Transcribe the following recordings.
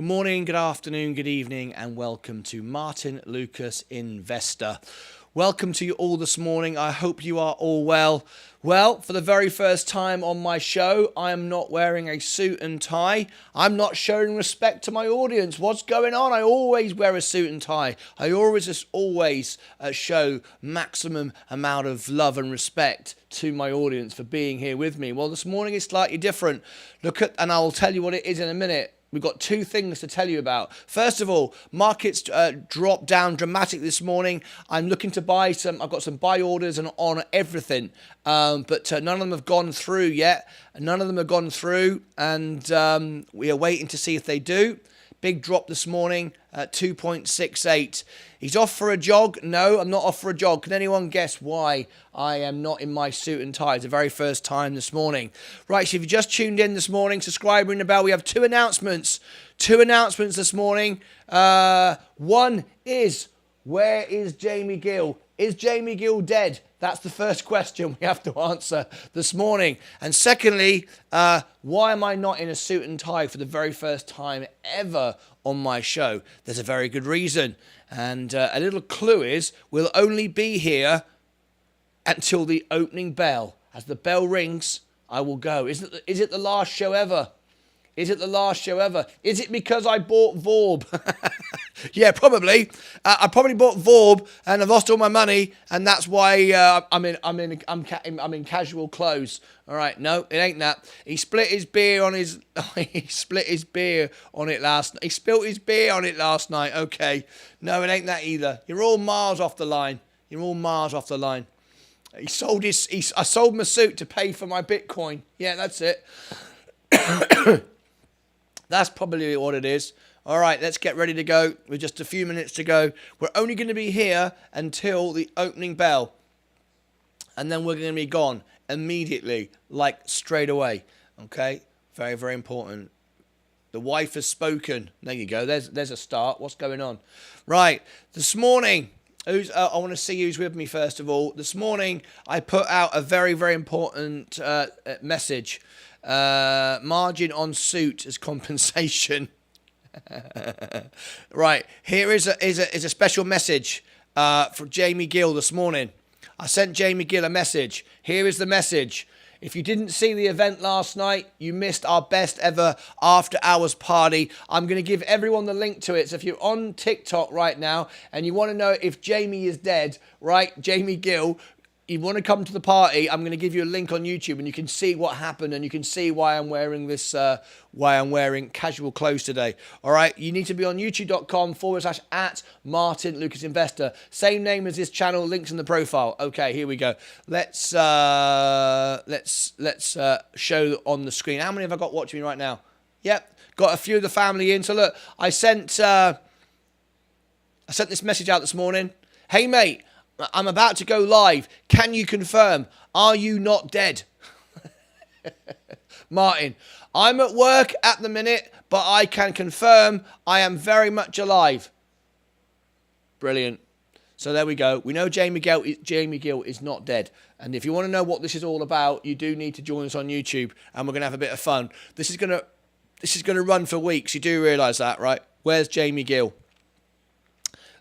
Good morning, good afternoon, good evening, and welcome to Martyn Lucas Investor. Welcome to you all this morning. I hope you are all well. Well, for the very first time on my show, I am not wearing a suit and tie. I'm not showing respect to my audience. What's going on? I always wear a suit and tie. I always show maximum amount of love and respect to my audience for being here with me. Well, this morning is slightly different. And I'll tell you what it is in a minute. We've got two things to tell you about. First of all, markets dropped down dramatically this morning. I'm looking to buy some. I've got some buy orders on everything, but none of them have gone through yet. None of them have gone through, and we are waiting to see if they do. Big drop this morning at 2.68. He's off for a jog. No, I'm not off for a jog. Can anyone guess why I am not in my suit and tie? It's the very first time this morning. Right, so if you just tuned in this morning, subscribe, ring the bell. We have two announcements. Two announcements this morning. One is, where is Jamie Gill? Is Jamie Gill dead? That's the first question we have to answer this morning. And secondly, why am I not in a suit and tie for the very first time ever on my show? There's a very good reason. And a little clue is, we'll only be here until the opening bell. As the bell rings, I will go. Is it the last show ever? Is it the last show ever? Is it because I bought Vorb? Yeah, probably. I probably bought Vorb and I've lost all my money, and that's why I'm in casual clothes. All right, no, it ain't that. He split his beer on his. He split his beer on it last. He spilt his beer on it last night. Okay, no, it ain't that either. You're all miles off the line. You're all miles off the line. I sold my suit to pay for my Bitcoin. Yeah, that's it. That's probably what it is. All right, let's get ready to go. With just a few minutes to go. We're only going to be here until the opening bell. And then we're going to be gone immediately, like straight away. Okay? Very, very important. The wife has spoken. There you go. There's a start. What's going on? Right. This morning, I want to see who's with me first of all. This morning, I put out a very, very important message. Margin on suit as compensation. Right, here is a special message from Jamie Gill this morning. I sent Jamie Gill a message. Here is the message. If you didn't see the event last night, you missed our best ever after hours party. I'm going to give everyone the link to it. So if you're on TikTok right now and you want to know if Jamie is dead, right, Jamie Gill, you want to come to the party, I'm going to give you a link on YouTube and you can see what happened and you can see why I'm wearing this, why I'm wearing casual clothes today. All right, you need to be on youtube.com/@ Martyn Lucas Investor. Same name as this channel, links in the profile. Okay, here we go. Let's show on the screen. How many have I got watching me right now? Yep, got a few of the family in. So look, I sent this message out this morning. Hey mate, I'm about to go live. Can you confirm? Are you not dead? Martin, I'm at work at the minute, but I can confirm I am very much alive. Brilliant. So there we go. We know Jamie Gill is not dead. And if you want to know what this is all about, you do need to join us on YouTube, and we're going to have a bit of fun. This is going to run for weeks. You do realise that, right? Where's Jamie Gill?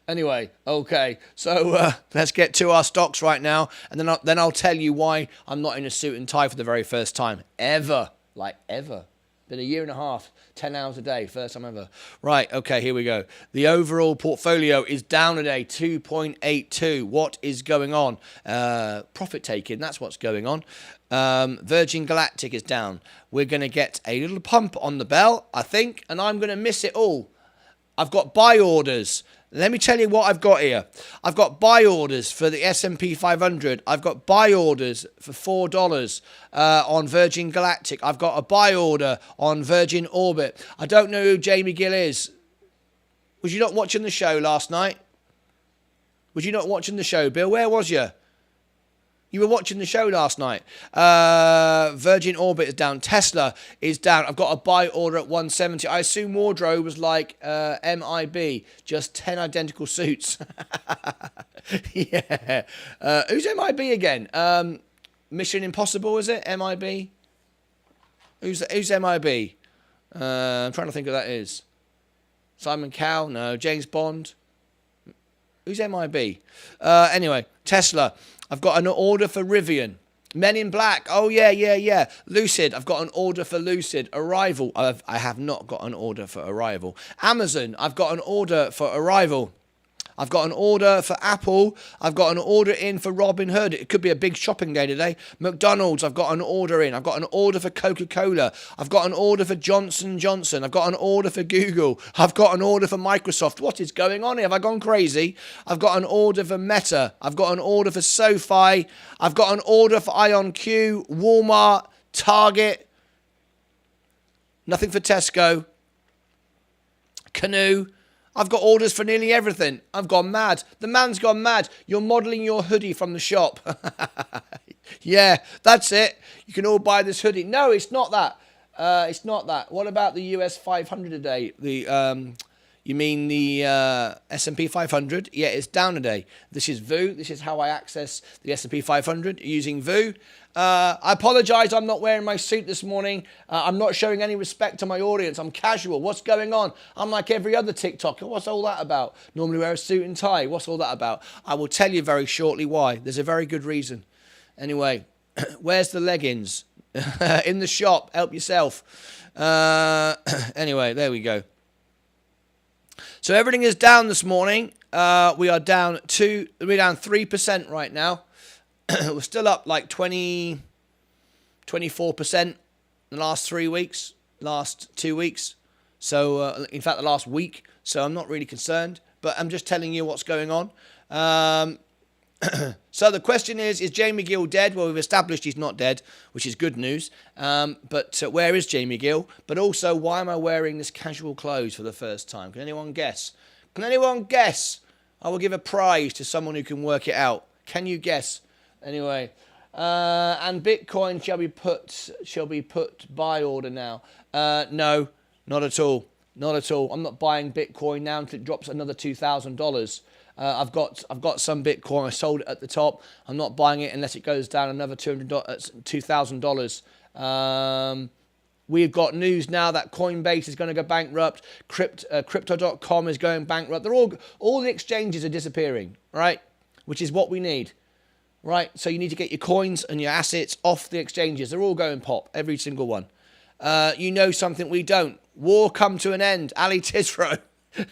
Anyway, okay, so let's get to our stocks right now, and then I'll tell you why I'm not in a suit and tie for the very first time ever, like ever. Been a year and a half, 10 hours a day, first time ever. Right, okay, here we go. The overall portfolio is down today, 2.82. What is going on? Profit taking, that's what's going on. Virgin Galactic is down. We're going to get a little pump on the bell, I think, and I'm going to miss it all. I've got buy orders. Let me tell you what I've got here. I've got buy orders for the S&P 500. I've got buy orders for $4 on Virgin Galactic. I've got a buy order on Virgin Orbit. I don't know who Jamie Gill is. Was you not watching the show last night? Was you not watching the show, Bill? Where was you? You were watching the show last night. Virgin Orbit is down. Tesla is down. I've got a buy order at 170. I assume wardrobe was like MIB. Just 10 identical suits. Yeah. Who's MIB again? Mission Impossible, is it? MIB? Who's MIB? I'm trying to think who that is. Simon Cowell? No. James Bond? Who's MIB? Anyway, Tesla. I've got an order for Rivian. Men in Black. Oh, yeah. Lucid. I've got an order for Lucid. Arrival. I have not got an order for Arrival. Amazon. I've got an order for Arrival. I've got an order for Apple. I've got an order in for Robinhood. It could be a big shopping day today. McDonald's, I've got an order in. I've got an order for Coca-Cola. I've got an order for Johnson & Johnson. I've got an order for Google. I've got an order for Microsoft. What is going on here? Have I gone crazy? I've got an order for Meta. I've got an order for SoFi. I've got an order for IonQ, Walmart, Target. Nothing for Tesco. Canoe. I've got orders for nearly everything. I've gone mad. The man's gone mad. You're modelling your hoodie from the shop. Yeah, that's it. You can all buy this hoodie. No, it's not that. It's not that. What about the US 500 today? You mean the S&P 500? Yeah, it's down today. This is VU. This is how I access the S&P 500 using VU. I apologize, I'm not wearing my suit this morning. I'm not showing any respect to my audience. I'm casual. What's going on? I'm like every other TikToker. What's all that about? Normally wear a suit and tie. What's all that about? I will tell you very shortly why. There's a very good reason. Anyway, where's the leggings? In the shop. Help yourself. Anyway, there we go. So everything is down this morning. We are down 3% right now. We're still up like 24% in the last 3 weeks, last 2 weeks. So, in fact, the last week. So I'm not really concerned, but I'm just telling you what's going on. So the question is Jamie Gill dead? Well, we've established he's not dead, which is good news. But where is Jamie Gill? But also, why am I wearing this casual clothes for the first time? Can anyone guess? Can anyone guess? I will give a prize to someone who can work it out. Can you guess? Anyway, and Bitcoin shall be put buy order now. No, not at all. Not at all. I'm not buying Bitcoin now until it drops another $2,000. I've got some Bitcoin. I sold it at the top. I'm not buying it unless it goes down another $2,000. We've got news now that Coinbase is going to go bankrupt. Crypto.com is going bankrupt. All the exchanges are disappearing, right? Which is what we need. Right, so you need to get your coins and your assets off the exchanges. They're all going pop, every single one. You know something we don't. War come to an end. Ali Tisro.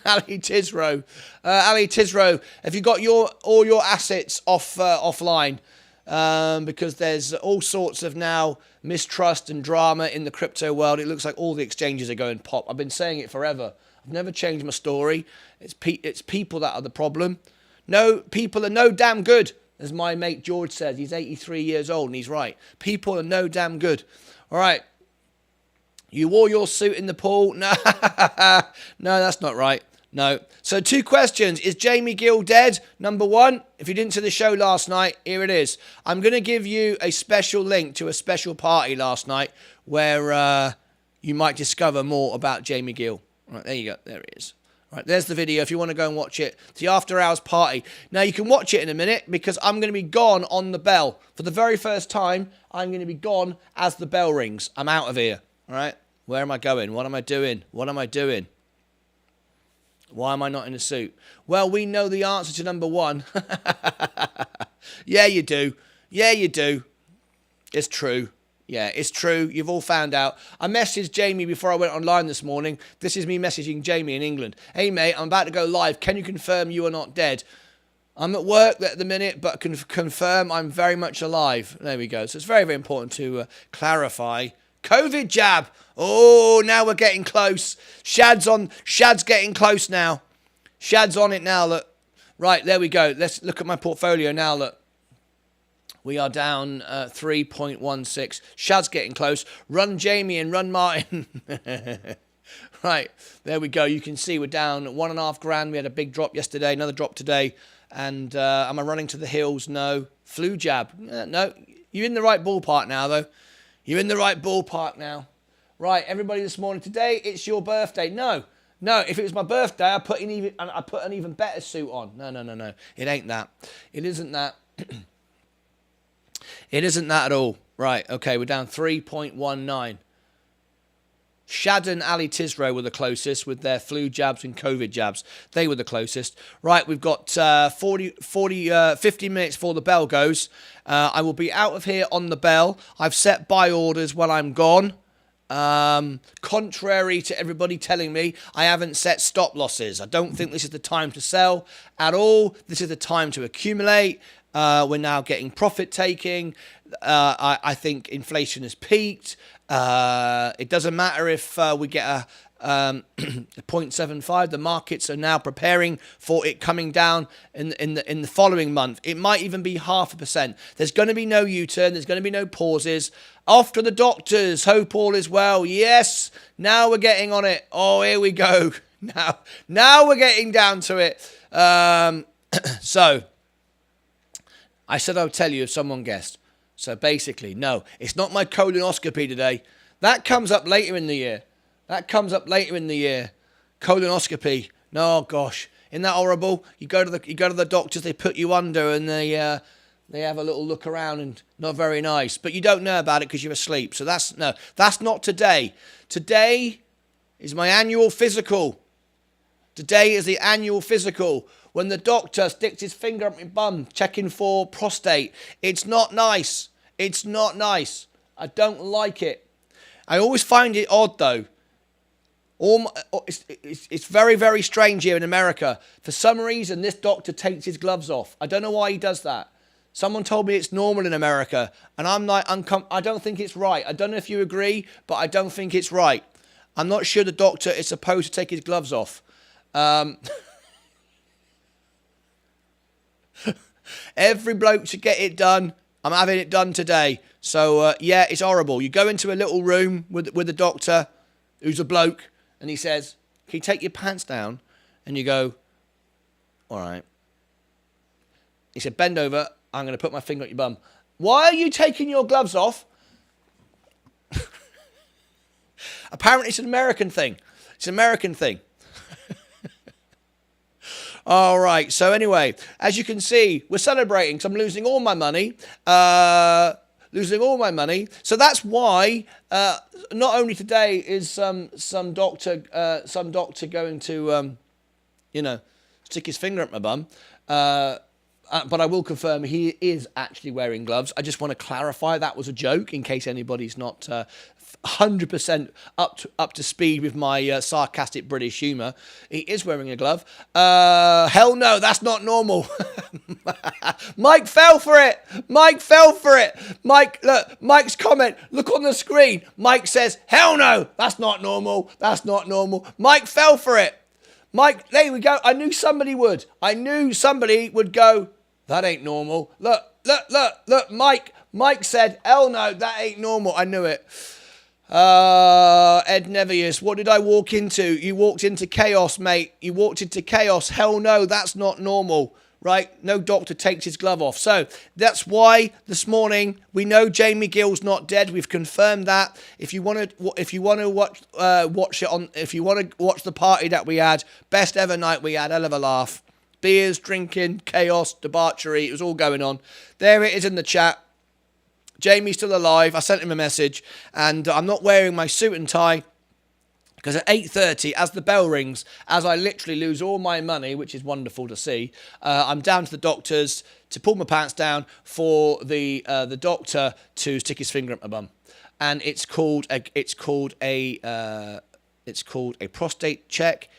Ali Tisro. Ali Tisro, have you got all your assets offline? Because there's all sorts of now mistrust and drama in the crypto world. It looks like all the exchanges are going pop. I've been saying it forever. I've never changed my story. It's people that are the problem. No, people are no damn good. As my mate George says, he's 83 years old and he's right. People are no damn good. All right. You wore your suit in the pool? No, no, that's not right. No. So 2 questions. Is Jamie Gill dead? Number 1, if you didn't see the show last night, here it is. I'm going to give you a special link to a special party last night where you might discover more about Jamie Gill. All right, there you go. There it is. Right, there's the video if you want to go and watch it. It's the after hours party. Now, you can watch it in a minute because I'm going to be gone on the bell. For the very first time, I'm going to be gone as the bell rings. I'm out of here. All right? Where am I going? What am I doing? What am I doing? Why am I not in a suit? Well, we know the answer to number 1. Yeah, you do. Yeah, you do. It's true. Yeah, it's true. You've all found out. I messaged Jamie before I went online this morning. This is me messaging Jamie in England. Hey, mate, I'm about to go live. Can you confirm you are not dead? I'm at work at the minute, but can confirm I'm very much alive. There we go. So it's very, very important to clarify. COVID jab. Oh, now we're getting close. Shad's getting close now. Shad's on it now, look. Right, there we go. Let's look at my portfolio now, look. We are down 3.16. Shad's getting close. Run Jamie and run Martin. Right, there we go. You can see we're down 1.5 grand. We had a big drop yesterday, another drop today. And am I running to the hills? No. Flu jab? No. You're in the right ballpark now, though. You're in the right ballpark now. Right, everybody this morning, today it's your birthday. No. If it was my birthday, I put an even better suit on. No. It ain't that. It isn't that. It isn't that at all. Right, okay, we're down 3.19. Shad and Ali Tisro were the closest with their flu jabs and COVID jabs. They were the closest. Right, we've got 50 minutes before the bell goes. I will be out of here on the bell. I've set buy orders when I'm gone. Contrary to everybody telling me, I haven't set stop losses. I don't think this is the time to sell at all. This is the time to accumulate. We're now getting profit taking. I think inflation has peaked. It doesn't matter if we get a 0.75. The markets are now preparing for it coming down in the following month. It might even be 0.5%. There's going to be no U-turn. There's going to be no pauses. Off to the doctors. Hope all is well. Yes. Now we're getting on it. Oh, here we go. Now we're getting down to it. So I said I would tell you if someone guessed. So basically, no, it's not my colonoscopy today. That comes up later in the year. Colonoscopy. No, gosh, isn't that horrible? You go to the doctors, they put you under, and they have a little look around, and not very nice. But you don't know about it because you're asleep. So that's not today. Today is my annual physical. Today is the annual physical. When the doctor sticks his finger up my bum, checking for prostate. It's not nice. It's not nice. I don't like it. I always find it odd, though. It's very, very strange here in America. For some reason, this doctor takes his gloves off. I don't know why he does that. Someone told me it's normal in America, and I'm like, I don't think it's right. I don't know if you agree, but I don't think it's right. I'm not sure the doctor is supposed to take his gloves off. Every bloke should get it done. I'm having it done today. So, yeah, it's horrible. You go into a little room with a doctor who's a bloke, and he says, can you take your pants down? And you go, all right. He said, bend over. I'm going to put my finger at your bum. Why are you taking your gloves off? Apparently, it's an American thing. It's an American thing. All right. So anyway, as you can see, we're celebrating. So I'm losing all my money. So that's why not only today is some doctor going to stick his finger up my bum, but I will confirm he is actually wearing gloves. I just want to clarify that was a joke in case anybody's not 100% up to speed with my sarcastic British humour. He is wearing a glove. Hell no, that's not normal. Mike fell for it. Mike, look, Mike's comment. Look on the screen. Mike says, hell no, that's not normal. Mike fell for it. Mike, there we go. I knew somebody would go, that ain't normal. Look. Mike said, hell no, that ain't normal. I knew it. Ed Nevius, what did I walk into? You walked into chaos, mate. You walked into chaos. Hell no, that's not normal. Right? No doctor takes his glove off. So that's why this morning we know Jamie Gill's not dead. We've confirmed that. If you want to watch the party that we had, best ever night we had, hell of a laugh. Beers, drinking, chaos, debauchery. It was all going on. There it is in the chat. Jamie's still alive. I sent him a message, and I'm not wearing my suit and tie because at 8:30, as the bell rings, as I literally lose all my money, which is wonderful to see, I'm down to the doctor's to pull my pants down for the doctor to stick his finger up my bum, and it's called a prostate check,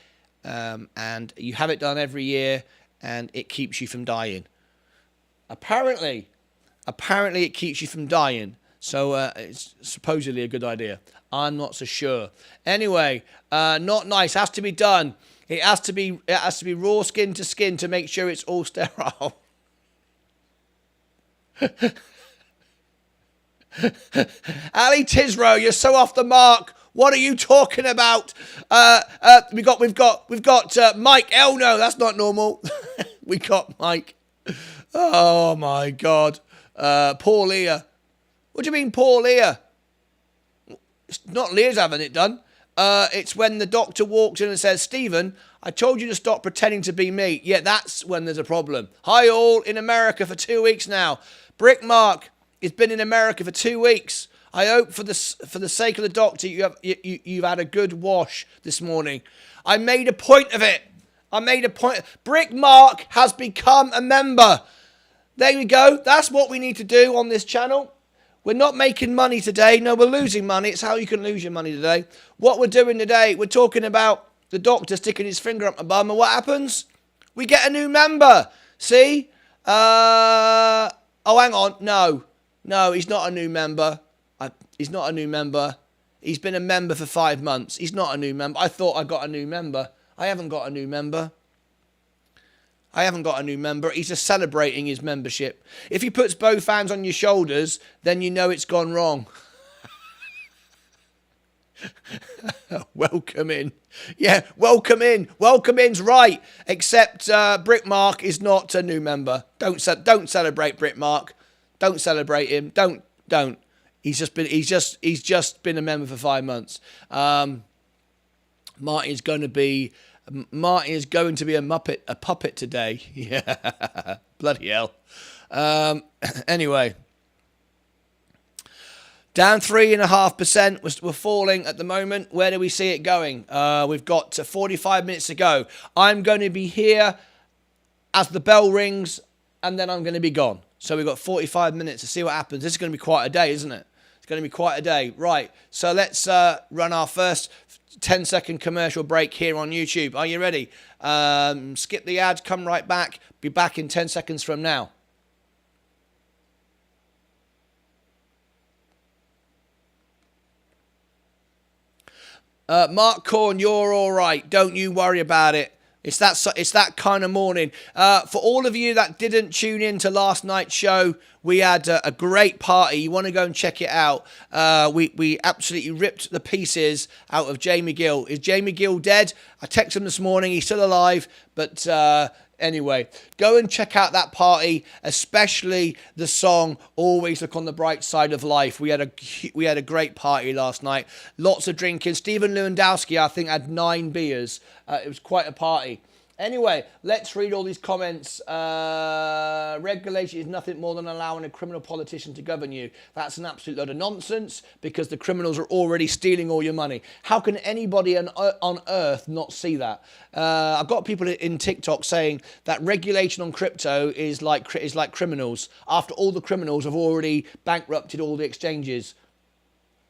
and you have it done every year, and it keeps you from dying. Apparently it keeps you from dying. So it's supposedly a good idea. I'm not so sure. Anyway, not nice. Has to be done. It has to be raw skin to skin to make sure it's all sterile. Ali Tisro, you're so off the mark. What are you talking about? We've got Mike. Hell no, that's not normal. We got Mike. Oh my God. Poor Leah. What do you mean, poor Leah? It's not Leah's having it done. It's when the doctor walks in and says, Stephen, I told you to stop pretending to be me. Yeah, that's when there's a problem. Hi all, in America for 2 weeks now. Brick Mark has been in America for 2 weeks. I hope for the sake of the doctor, you've had a good wash this morning. I made a point of it. Brick Mark has become a member. There we go. That's what we need to do on this channel. We're not making money today. No, we're losing money. It's how you can lose your money today. What we're doing today, we're talking about the doctor sticking his finger up my bum, and what happens? We get a new member. See? Oh, hang on. No, he's not a new member. He's not a new member. He's been a member for 5 months. He's not a new member. I thought I got a new member. I haven't got a new member. He's just celebrating his membership. If he puts both hands on your shoulders, then you know it's gone wrong. Welcome in. Yeah, welcome in. Welcome in's right. Except Brick Mark is not a new member. Don't celebrate Brick Mark. Don't celebrate him. Don't. He's just been a member for 5 months. Martyn is going to be a puppet today. Yeah, bloody hell. Anyway, down 3.5%. We're falling at the moment. Where do we see it going? We've got 45 minutes to go. I'm going to be here as the bell rings, and then I'm going to be gone. So we've got 45 minutes to see what happens. This is going to be quite a day, isn't it? It's going to be quite a day. Right, so let's run our first 10-second commercial break here on YouTube. Are you ready? Skip the ad, come right back. Be back in 10 seconds from now. Mark Corn, you're all right. Don't you worry about it. It's that kind of morning. For all of you that didn't tune in to last night's show, we had a great party. You want to go and check it out. We absolutely ripped the pieces out of Jamie Gill. Is Jamie Gill dead? I texted him this morning. He's still alive. But anyway, go and check out that party, especially the song "Always Look on the Bright Side of Life." We had a great party last night. Lots of drinking. Stephen Lewandowski, I think, had 9 beers. It was quite a party. Anyway, let's read all these comments. Regulation is nothing more than allowing a criminal politician to govern you. That's an absolute load of nonsense because the criminals are already stealing all your money. How can anybody on earth not see that? I've got people in TikTok saying that regulation on crypto is like criminals after all the criminals have already bankrupted all the exchanges.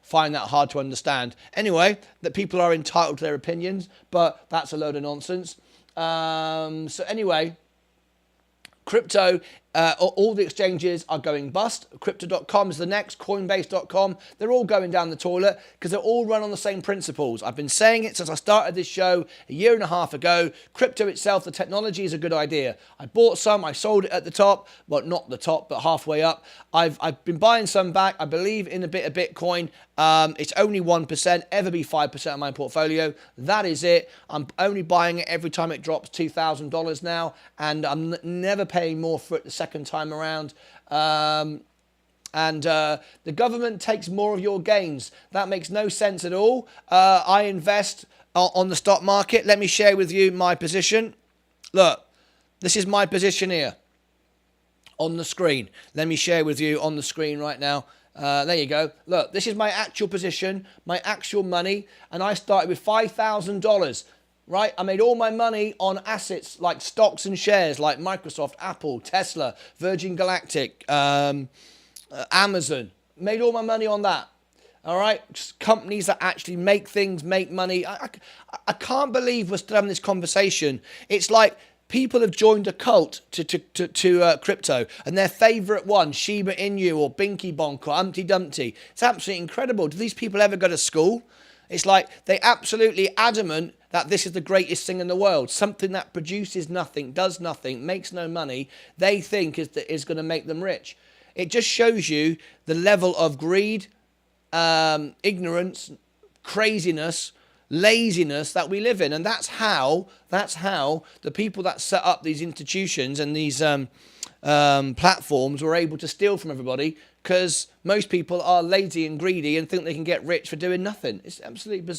Find that hard to understand. Anyway, that people are entitled to their opinions, but that's a load of nonsense. So anyway, crypto, all the exchanges are going bust. Crypto.com is the next, Coinbase.com. They're all going down the toilet because they're all run on the same principles. I've been saying it since I started this show a year and a half ago. Crypto itself, the technology is a good idea. I bought some, I sold it at the top. Well, not the top, but halfway up. I've been buying some back. I believe in a bit of Bitcoin. It's only 1%, ever be 5% of my portfolio. That is it. I'm only buying it every time it drops $2,000 now, and I'm never paying more for it the second time around. The government takes more of your gains. That makes no sense at all. I invest on the stock market. Let me share with you my position. Look, this is my position here on the screen. Let me share with you on the screen right now. There you go. Look, this is my actual position, my actual money, and I started with $5,000. Right, I made all my money on assets like stocks and shares like Microsoft, Apple, Tesla, Virgin Galactic, Amazon. Made all my money on that. All right, just companies that actually make things, make money. I can't believe we're still having this conversation. It's like people have joined a cult to crypto, and their favourite one, Shiba Inu or Binky Bonk or Humpty Dumpty. It's absolutely incredible. Do these people ever go to school? It's like they absolutely adamant that this is the greatest thing in the world. Something that produces nothing, does nothing, makes no money, they think is going to make them rich. It just shows you the level of greed, ignorance, craziness, laziness that we live in. And that's how the people that set up these institutions and these platforms were able to steal from everybody, because most people are lazy and greedy and think they can get rich for doing nothing. It's absolutely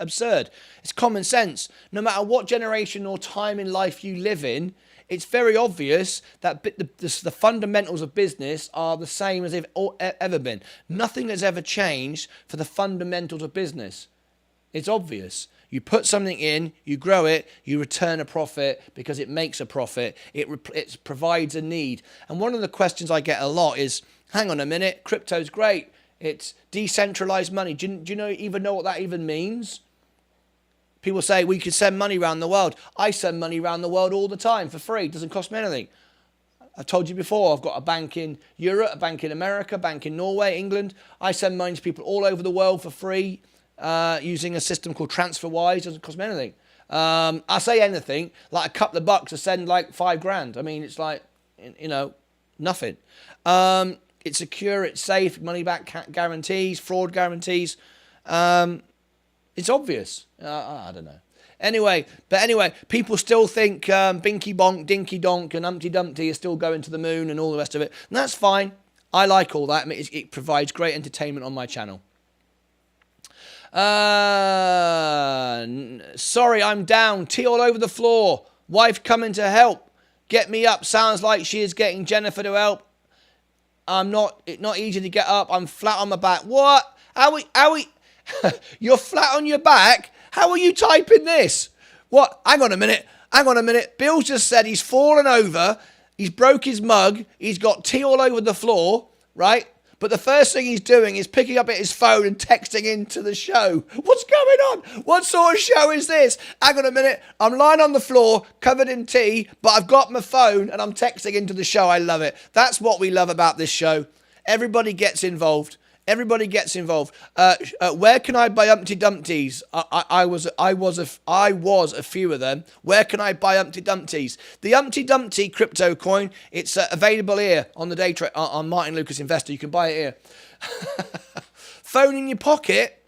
absurd. It's common sense. No matter what generation or time in life you live in, it's very obvious that the fundamentals of business are the same as they've ever been. Nothing has ever changed for the fundamentals of business. It's obvious. You put something in, you grow it, you return a profit because it makes a profit. It provides a need. And one of the questions I get a lot is, hang on a minute, crypto's great. It's decentralized money. Do you even know what that even means? People say we could send money around the world. I send money around the world all the time for free. It doesn't cost me anything. I've told you before, I've got a bank in Europe, a bank in America, a bank in Norway, England. I send money to people all over the world for free using a system called TransferWise. It doesn't cost me anything. I say anything, like a couple of bucks to send like $5,000. I mean, it's like, nothing. It's secure, it's safe, money back guarantees, fraud guarantees. It's obvious. I don't know. Anyway, people still think Binky Bonk, Dinky Donk and Humpty Dumpty are still going to the moon and all the rest of it. And that's fine. I like all that. It provides great entertainment on my channel. Sorry, I'm down. Tea all over the floor. Wife coming to help. Get me up. Sounds like she is getting Jennifer to help. It's not easy to get up. I'm flat on my back. What? How we? You're flat on your back? How are you typing this? What? Hang on a minute. Bill just said he's fallen over. He's broke his mug. He's got tea all over the floor, right? But the first thing he's doing is picking up his phone and texting into the show. What's going on? What sort of show is this? Hang on a minute. I'm lying on the floor, covered in tea, but I've got my phone and I'm texting into the show. I love it. That's what we love about this show. Everybody gets involved. Where can I buy Humpty Dumpties? I was a few of them. Where can I buy Humpty Dumpties? The Humpty Dumpty crypto coin. It's available here on the day trade on Martyn Lucas Investor. You can buy it here. Phone in your pocket.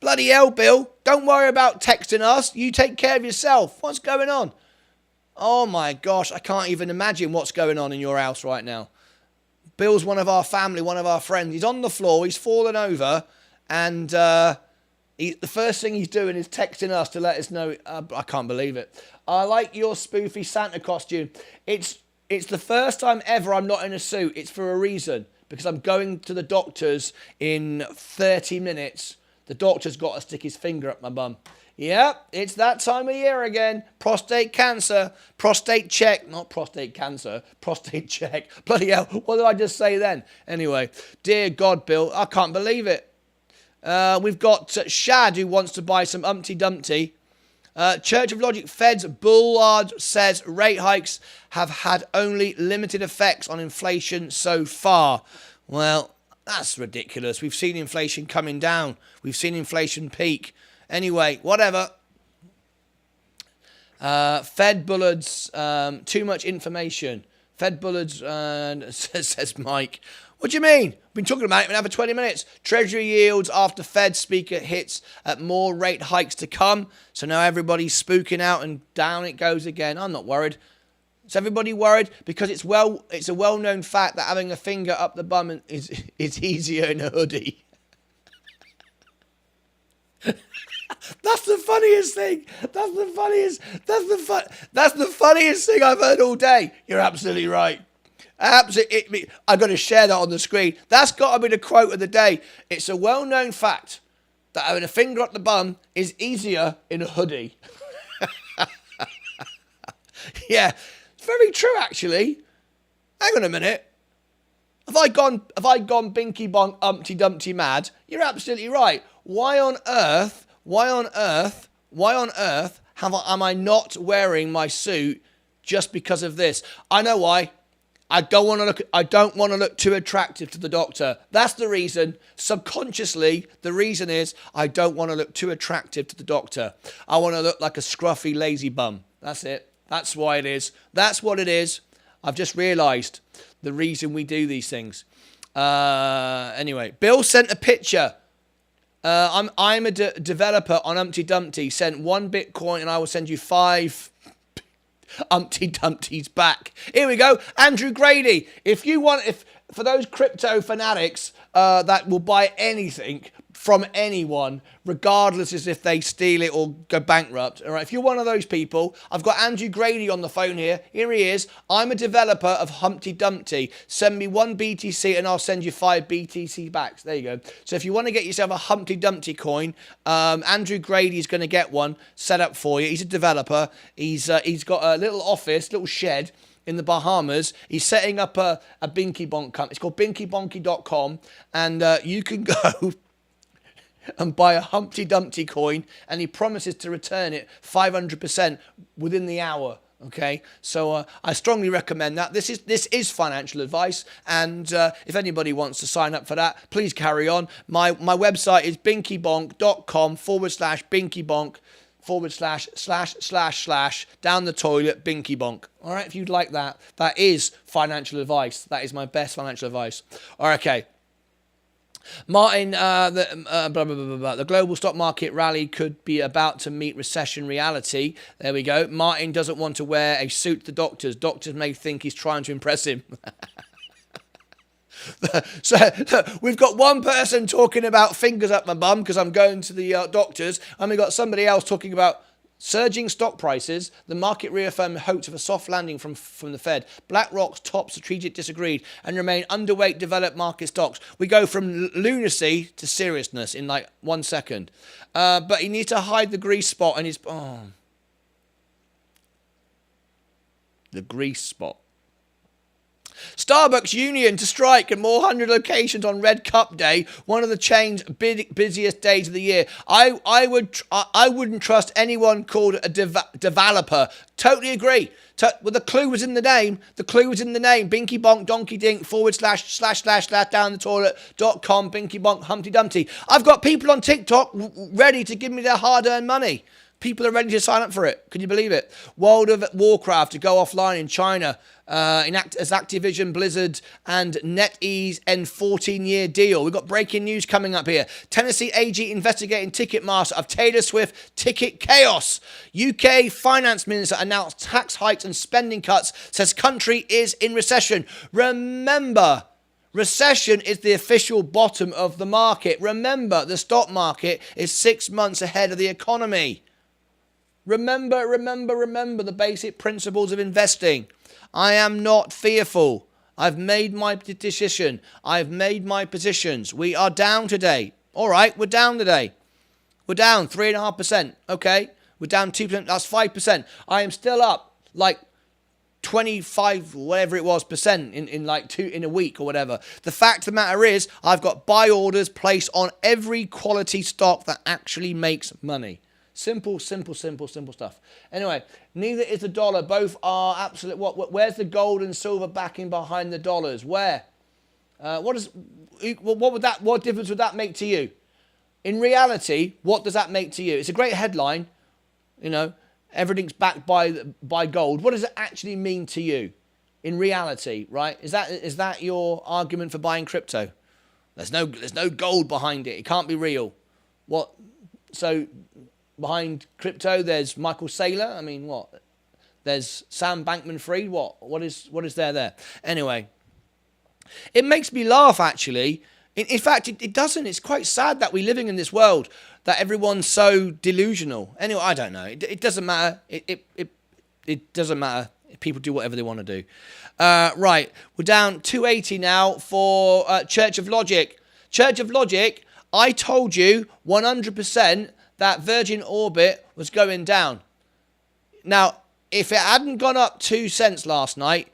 Bloody hell, Bill! Don't worry about texting us. You take care of yourself. What's going on? Oh my gosh! I can't even imagine what's going on in your house right now. Bill's one of our family, one of our friends. He's on the floor, he's fallen over, and the first thing he's doing is texting us to let us know. I can't believe it. I like your spoofy Santa costume. It's the first time ever I'm not in a suit. It's for a reason, because I'm going to the doctor's in 30 minutes. The doctor's got to stick his finger up my bum. Yep, it's that time of year again. Prostate cancer. Prostate check. Not prostate cancer. Prostate check. Bloody hell. What did I just say then? Anyway, dear God, Bill, I can't believe it. We've got Shad who wants to buy some Humpty Dumpty. Church of Logic Fed's Bullard says rate hikes have had only limited effects on inflation so far. Well, that's ridiculous. We've seen inflation coming down. We've seen inflation peak. Anyway, whatever. Fed Bullards, too much information. Fed Bullards, says Mike. What do you mean? We've been talking about it now for 20 minutes. Treasury yields after Fed speaker hits at more rate hikes to come. So now everybody's spooking out and down it goes again. I'm not worried. Is everybody worried? Because it's a well-known fact that having a finger up the bum is easier in a hoodie. That's the funniest thing. That's the funniest thing I've heard all day. You're absolutely right. Absolutely. I've got to share that on the screen. That's got to be the quote of the day. It's a well-known fact that having a finger up the bum is easier in a hoodie. Yeah, it's very true actually. Hang on a minute. Have I gone Binky Bonk Humpty Dumpty mad? You're absolutely right. Why on earth am I not wearing my suit just because of this? I know why. I don't want to look too attractive to the doctor. That's the reason. Subconsciously, the reason is I don't want to look too attractive to the doctor. I want to look like a scruffy, lazy bum. That's it. That's why it is. That's what it is. I've just realised the reason we do these things. Anyway, Bill sent a picture. I'm a developer on Humpty Dumpty. Sent 1 Bitcoin and I will send you 5 Humpty Dumpties back. Here we go. Andrew Grady. If for those crypto fanatics that will buy anything, from anyone, regardless as if they steal it or go bankrupt. All right, if you're one of those people, I've got Andrew Grady on the phone here. Here he is. I'm a developer of Humpty Dumpty. Send me 1 BTC and I'll send you 5 BTC backs. There you go. So if you want to get yourself a Humpty Dumpty coin, Andrew Grady is going to get one set up for you. He's a developer. He's got a little office, little shed in the Bahamas. He's setting up a Binky Bonk company. It's called binkybonky.com, and you can go and buy a Humpty Dumpty coin, and he promises to return it 500% within the hour. Okay, so I strongly recommend that. This is financial advice, and if anybody wants to sign up for that, please carry on. My website is binkybonk.com/binkybonk / down the toilet Binky Bonk. All right, if you'd like that, that is financial advice. That is my best financial advice. All right, okay. Martyn, the global stock market rally could be about to meet recession reality. There we go. Martyn doesn't want to wear a suit to doctors. Doctors may think he's trying to impress him. So we've got one person talking about fingers up my bum because I'm going to the doctors, and we've got somebody else talking about surging stock prices. The market reaffirmed hopes of a soft landing from the Fed. BlackRock's top strategic disagreed and remain underweight developed market stocks. We go from lunacy to seriousness in like 1 second. But he needs to hide the grease spot in his... the grease spot. Starbucks union to strike at more 100 locations on Red Cup Day, one of the chain's busiest days of the year. I wouldn't trust anyone called a developer. Totally agree. Well, the clue was in the name. The clue was in the name. Binky Bonk Donkey Dink / down the toilet.com Binky Bonk Humpty Dumpty. I've got people on TikTok ready to give me their hard-earned money. People are ready to sign up for it. Can you believe it? World of Warcraft to go offline in China as Activision, Blizzard, and NetEase end 14-year deal. We've got breaking news coming up here. Tennessee AG investigating Ticketmaster of Taylor Swift ticket chaos. UK Finance Minister announced tax hikes and spending cuts. Says country is in recession. Remember, recession is the official bottom of the market. Remember, the stock market is 6 months ahead of the economy. Remember the basic principles of investing. I am not fearful. I've made my decision. I've made my positions. We are down today. All right, we're down today. We're down 3.5%. Okay, we're down 2%. That's 5%. I am still up like 25, whatever it was, percent in a week or whatever. The fact of the matter is, I've got buy orders placed on every quality stock that actually makes money. Simple stuff. Anyway, neither is the dollar. Both are absolute. Where's the gold and silver backing behind the dollars? Where? What difference would that make to you? In reality, what does that make to you? It's a great headline, you know. Everything's backed by gold. What does it actually mean to you? In reality, right? Is that your argument for buying crypto? There's no gold behind it. It can't be real. What? So. Behind crypto, there's Michael Saylor. I mean, what? There's Sam Bankman-Fried. What is there? Anyway, it makes me laugh, actually. In fact, it doesn't. It's quite sad that we're living in this world that everyone's so delusional. Anyway, I don't know. It doesn't matter. It doesn't matter. People do whatever they want to do. Right, we're down 280 now for Church of Logic. Church of Logic, I told you 100%. That Virgin Orbit was going down. Now, if it hadn't gone up 2 cents last night,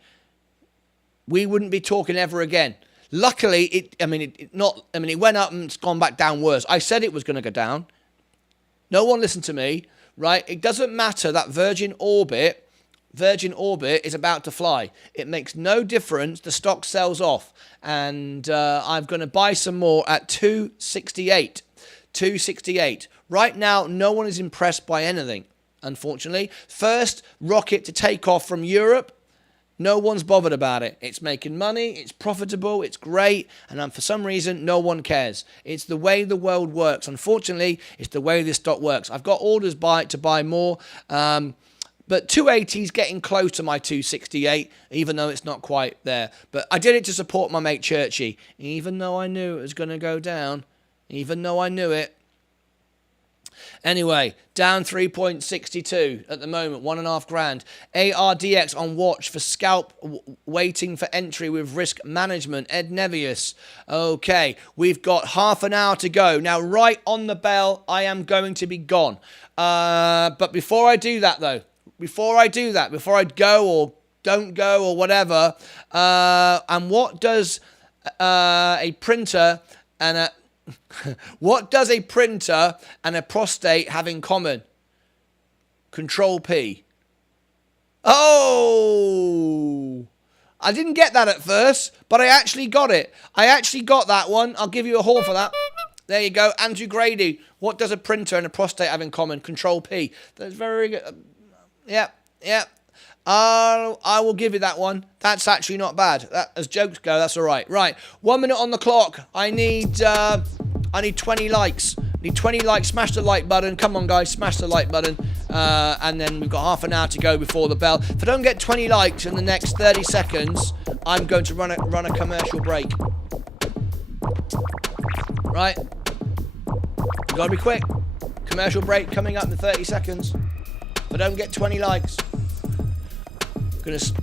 we wouldn't be talking ever again. Luckily, it went up and it's gone back down worse. I said it was going to go down. No one listened to me, right? It doesn't matter that Virgin Orbit is about to fly. It makes no difference. The stock sells off. And I'm going to buy some more at 268. 268. Right now, no one is impressed by anything, unfortunately. First rocket to take off from Europe, no one's bothered about it. It's making money, it's profitable, it's great, and for some reason, no one cares. It's the way the world works. Unfortunately, it's the way this stock works. I've got orders to buy more, but 280 is getting close to my 268, even though it's not quite there. But I did it to support my mate Churchy, even though I knew it was going to go down. even though I knew it. Anyway, down 3.62 at the moment, 1.5 grand. ARDX on watch for scalp, waiting for entry with risk management. Ed Nevius. Okay, we've got half an hour to go. Now, right on the bell, I am going to be gone. But before I do that, though, before I go or don't go or whatever, and what does a printer and a what does a printer and a prostate have in common? Control P. Oh! I didn't get that at first, but I actually got it. I actually got that one. I'll give you a haul for that. There you go. Andrew Grady. What does a printer and a prostate have in common? Control P. That's very good. Yeah. I will give you that one. That's actually not bad. That, as jokes go, that's all right. Right, 1 minute on the clock. I need 20 likes. Need 20 likes. Smash the like button. Come on, guys, smash the like button. And then we've got half an hour to go before the bell. If I don't get 20 likes in the next 30 seconds, I'm going to run a commercial break. Right, you gotta be quick. Commercial break coming up in 30 seconds. If I don't get 20 likes,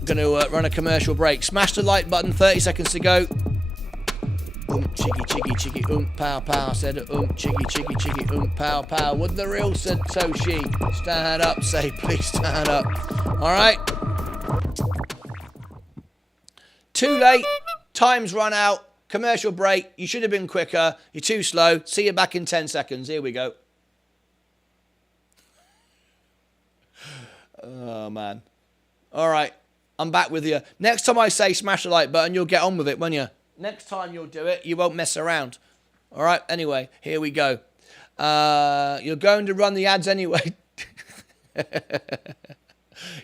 Gonna run a commercial break. Smash the like button. 30 seconds to go. Chiggy, pow, pow. Said chiggy, pow, pow. Would the real Satoshi stand up? Say, please stand up. All right. Too late. Time's run out. Commercial break. You should have been quicker. You're too slow. See you back in 10 seconds. Here we go. Oh, man. All right, I'm back with you. Next time I say smash the like button, you'll get on with it, won't you? Next time you'll do it, you won't mess around. All right, anyway, here we go. You're going to run the ads anyway.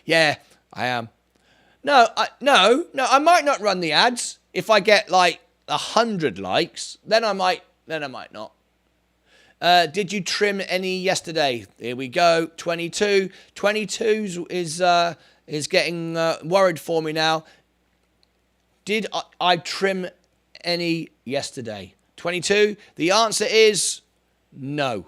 Yeah, I am. No, I might not run the ads. If I get like 100 likes, then I might not. Did you trim any yesterday? Here we go. 22. 22 is getting worried for me now. Did I trim any yesterday? 22. The answer is no,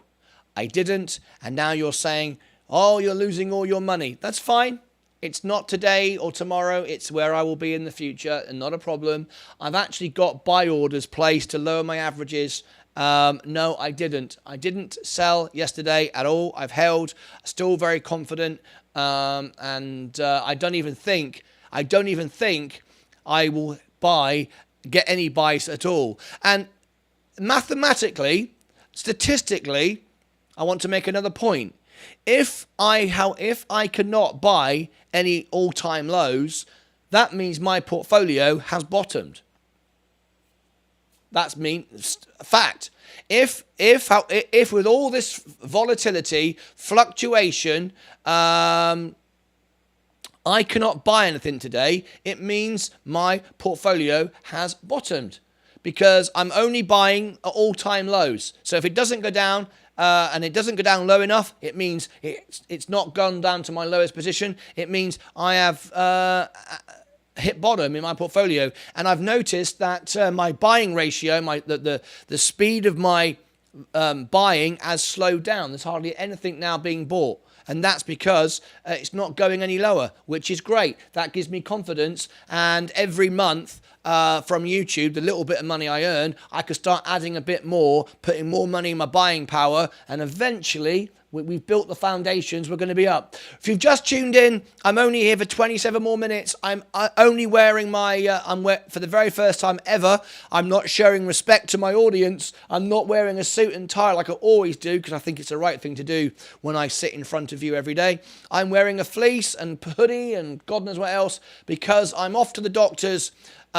I didn't. And now you're saying, oh, you're losing all your money. That's fine. It's not today or tomorrow. It's where I will be in the future, and not a problem. I've actually got buy orders placed to lower my averages. No, I didn't. I didn't sell yesterday at all. I've held, still very confident. And I don't even think I will get any buys at all. And mathematically, statistically, I want to make another point. If I cannot buy any all-time lows, that means my portfolio has bottomed. That's fact. If with all this volatility, fluctuation, I cannot buy anything today, it means my portfolio has bottomed, because I'm only buying at all-time lows. So if it doesn't go down, and it doesn't go down low enough, it means it's not gone down to my lowest position. It means I have hit bottom in my portfolio. And I've noticed that my buying ratio, the speed of my buying has slowed down. There's hardly anything now being bought. And that's because it's not going any lower, which is great. That gives me confidence. And every month from YouTube, the little bit of money I earn, I could start adding a bit more, putting more money in my buying power. And eventually, we've built the foundations. We're going to be up. If you've just tuned in, I'm only here for 27 more minutes. I'm only wearing my, for the very first time ever, I'm not showing respect to my audience. I'm not wearing a suit and tie like I always do, because I think it's the right thing to do when I sit in front of you every day. I'm wearing a fleece and hoodie and God knows what else, because I'm off to the doctors. In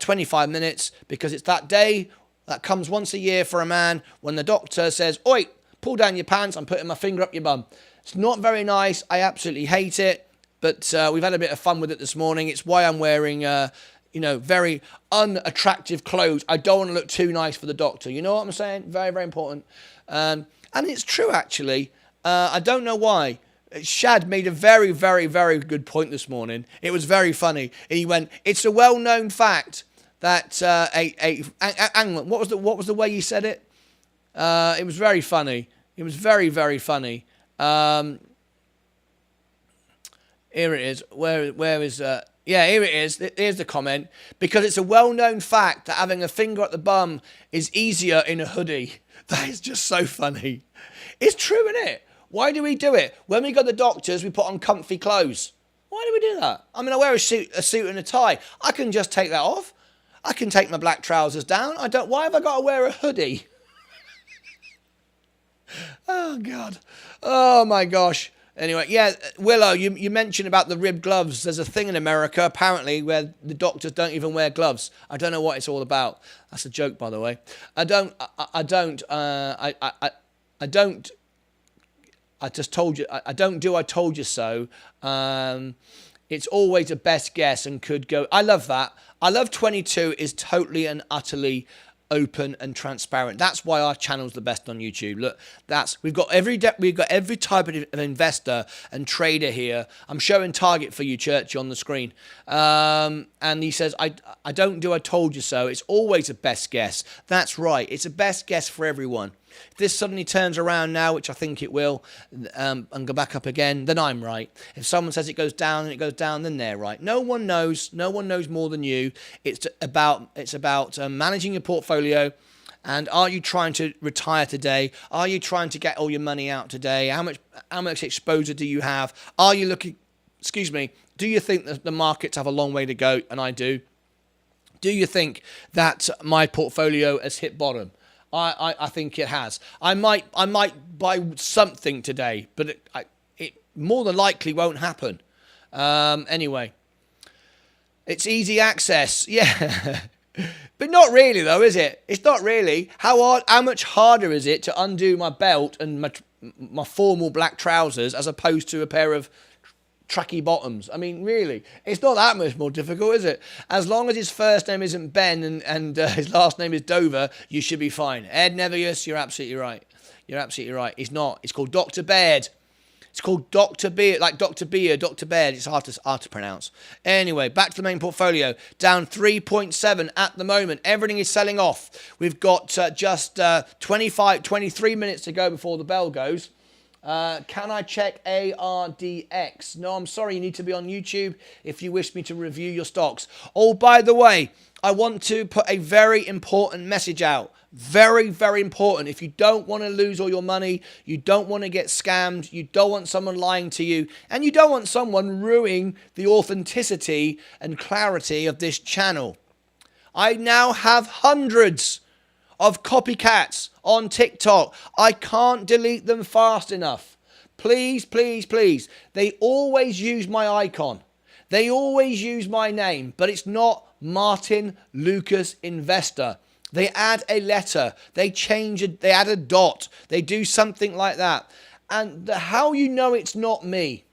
25 minutes, because it's that day that comes once a year for a man when the doctor says, "Oi, pull down your pants, I'm putting my finger up your bum." It's not very nice. I absolutely hate it. But we've had a bit of fun with it this morning. It's why I'm wearing, very unattractive clothes. I don't want to look too nice for the doctor. You know what I'm saying? Very, very important. And it's true, actually. I don't know why. Shad made a very, very, very good point this morning. It was very funny. And he went, "It's a well-known fact that what was the way you said it? It was very funny. It was very, very funny. Here it is. Where is yeah, here it is. Here's the comment. Because it's a well-known fact that having a finger at the bum is easier in a hoodie. That is just so funny. It's true, isn't it? Why do we do it? When we go to the doctors, we put on comfy clothes. Why do we do that? I mean, I wear a suit and a tie. I can just take that off. I can take my black trousers down. Why have I got to wear a hoodie? Oh, God. Oh, my gosh. Anyway, yeah, Willow, you mentioned about the ribbed gloves. There's a thing in America, apparently, where the doctors don't even wear gloves. I don't know what it's all about. That's a joke, by the way. I just told you, I told you so. It's always a best guess and could go. I love that. I love 22 is totally and utterly open and transparent. That's why our channel's the best on YouTube. Look, we've got every type of investor and trader here. I'm showing Target for you, Churchy, on the screen. And he says, I told you so. It's always a best guess. That's right. It's a best guess for everyone. If this suddenly turns around now, which I think it will, and go back up again, then I'm right. If someone says it goes down and it goes down, then they're right. No one knows. No one knows more than you. It's about managing your portfolio. And are you trying to retire today? Are you trying to get all your money out today? How much exposure do you have? Are you looking? Excuse me. Do you think that the markets have a long way to go? And I do. Do you think that my portfolio has hit bottom? I think it has. I might buy something today, but it more than likely won't happen. Anyway, it's easy access, yeah, but not really though, is it? It's not really. How much harder is it to undo my belt and my formal black trousers as opposed to a pair of tracky bottoms? I mean, really, it's not that much more difficult, is it? As long as his first name isn't Ben and his last name is Dover, you should be fine. Ed Nevius, you're absolutely right. You're absolutely right. He's not. It's called Dr. Baird. It's called Dr. Beard, like Dr. Beard, Dr. Baird. It's hard to pronounce. Anyway, back to the main portfolio. Down 3.7 at the moment. Everything is selling off. We've got just 23 minutes to go before the bell goes. Can I check ARDX? No, I'm sorry. You need to be on YouTube if you wish me to review your stocks. Oh, by the way, I want to put a very important message out. Very, very important. If you don't want to lose all your money, you don't want to get scammed, you don't want someone lying to you, and you don't want someone ruining the authenticity and clarity of this channel. I now have hundreds of copycats on TikTok. I can't delete them fast enough. Please, please, please. They always use my icon. They always use my name, but it's not Martyn Lucas Investor. They add a letter. They change it. They add a dot. They do something like that. And how you know it's not me,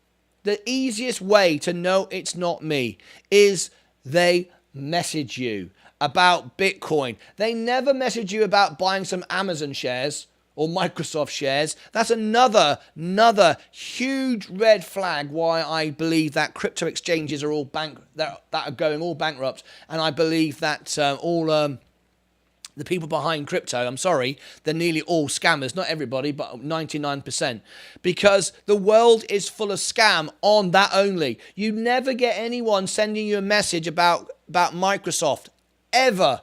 the easiest way to know it's not me is they message you about Bitcoin. They never message you about buying some Amazon shares or Microsoft shares. That's another huge red flag why I believe that crypto exchanges are all that are going all bankrupt, and I believe that the people behind crypto, I'm sorry, they're nearly all scammers. Not everybody, but 99%. Because the world is full of scam on that only. You never get anyone sending you a message about Microsoft, ever.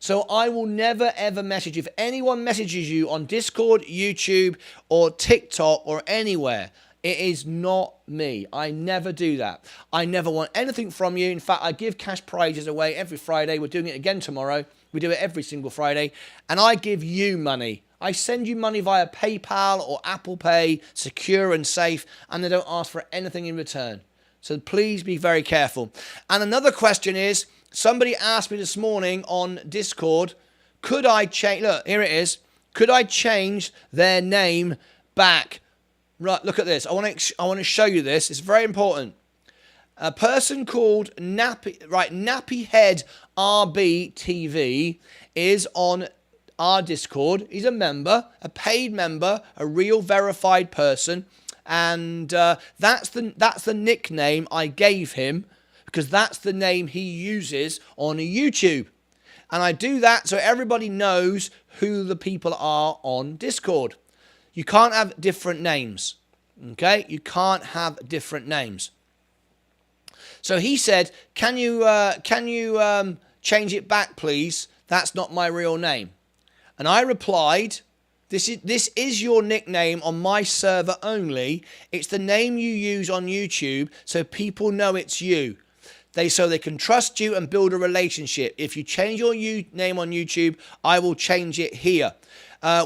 So I will never, ever message you. If anyone messages you on Discord, YouTube, or TikTok, or anywhere, it is not me. I never do that. I never want anything from you. In fact, I give cash prizes away every Friday. We're doing it again tomorrow. We do it every single Friday. And I give you money. I send you money via PayPal or Apple Pay, secure and safe, and they don't ask for anything in return. So please be very careful. And another question is, somebody asked me this morning on Discord, could I change, look, here it is, could I change their name back? Right, look at this. I want to show you this. It's very important. A person called Nappyhead RBTV is on our Discord. He's a member, a paid member, a real verified person, and that's the nickname I gave him because that's the name he uses on YouTube. And I do that so everybody knows who the people are on Discord. You can't have different names. Okay? You can't have different names. So he said, can you change it back, please? That's not my real name. And I replied, this is your nickname on my server only. It's the name you use on YouTube so people know it's you. So they can trust you and build a relationship. If you change your name on YouTube, I will change it here.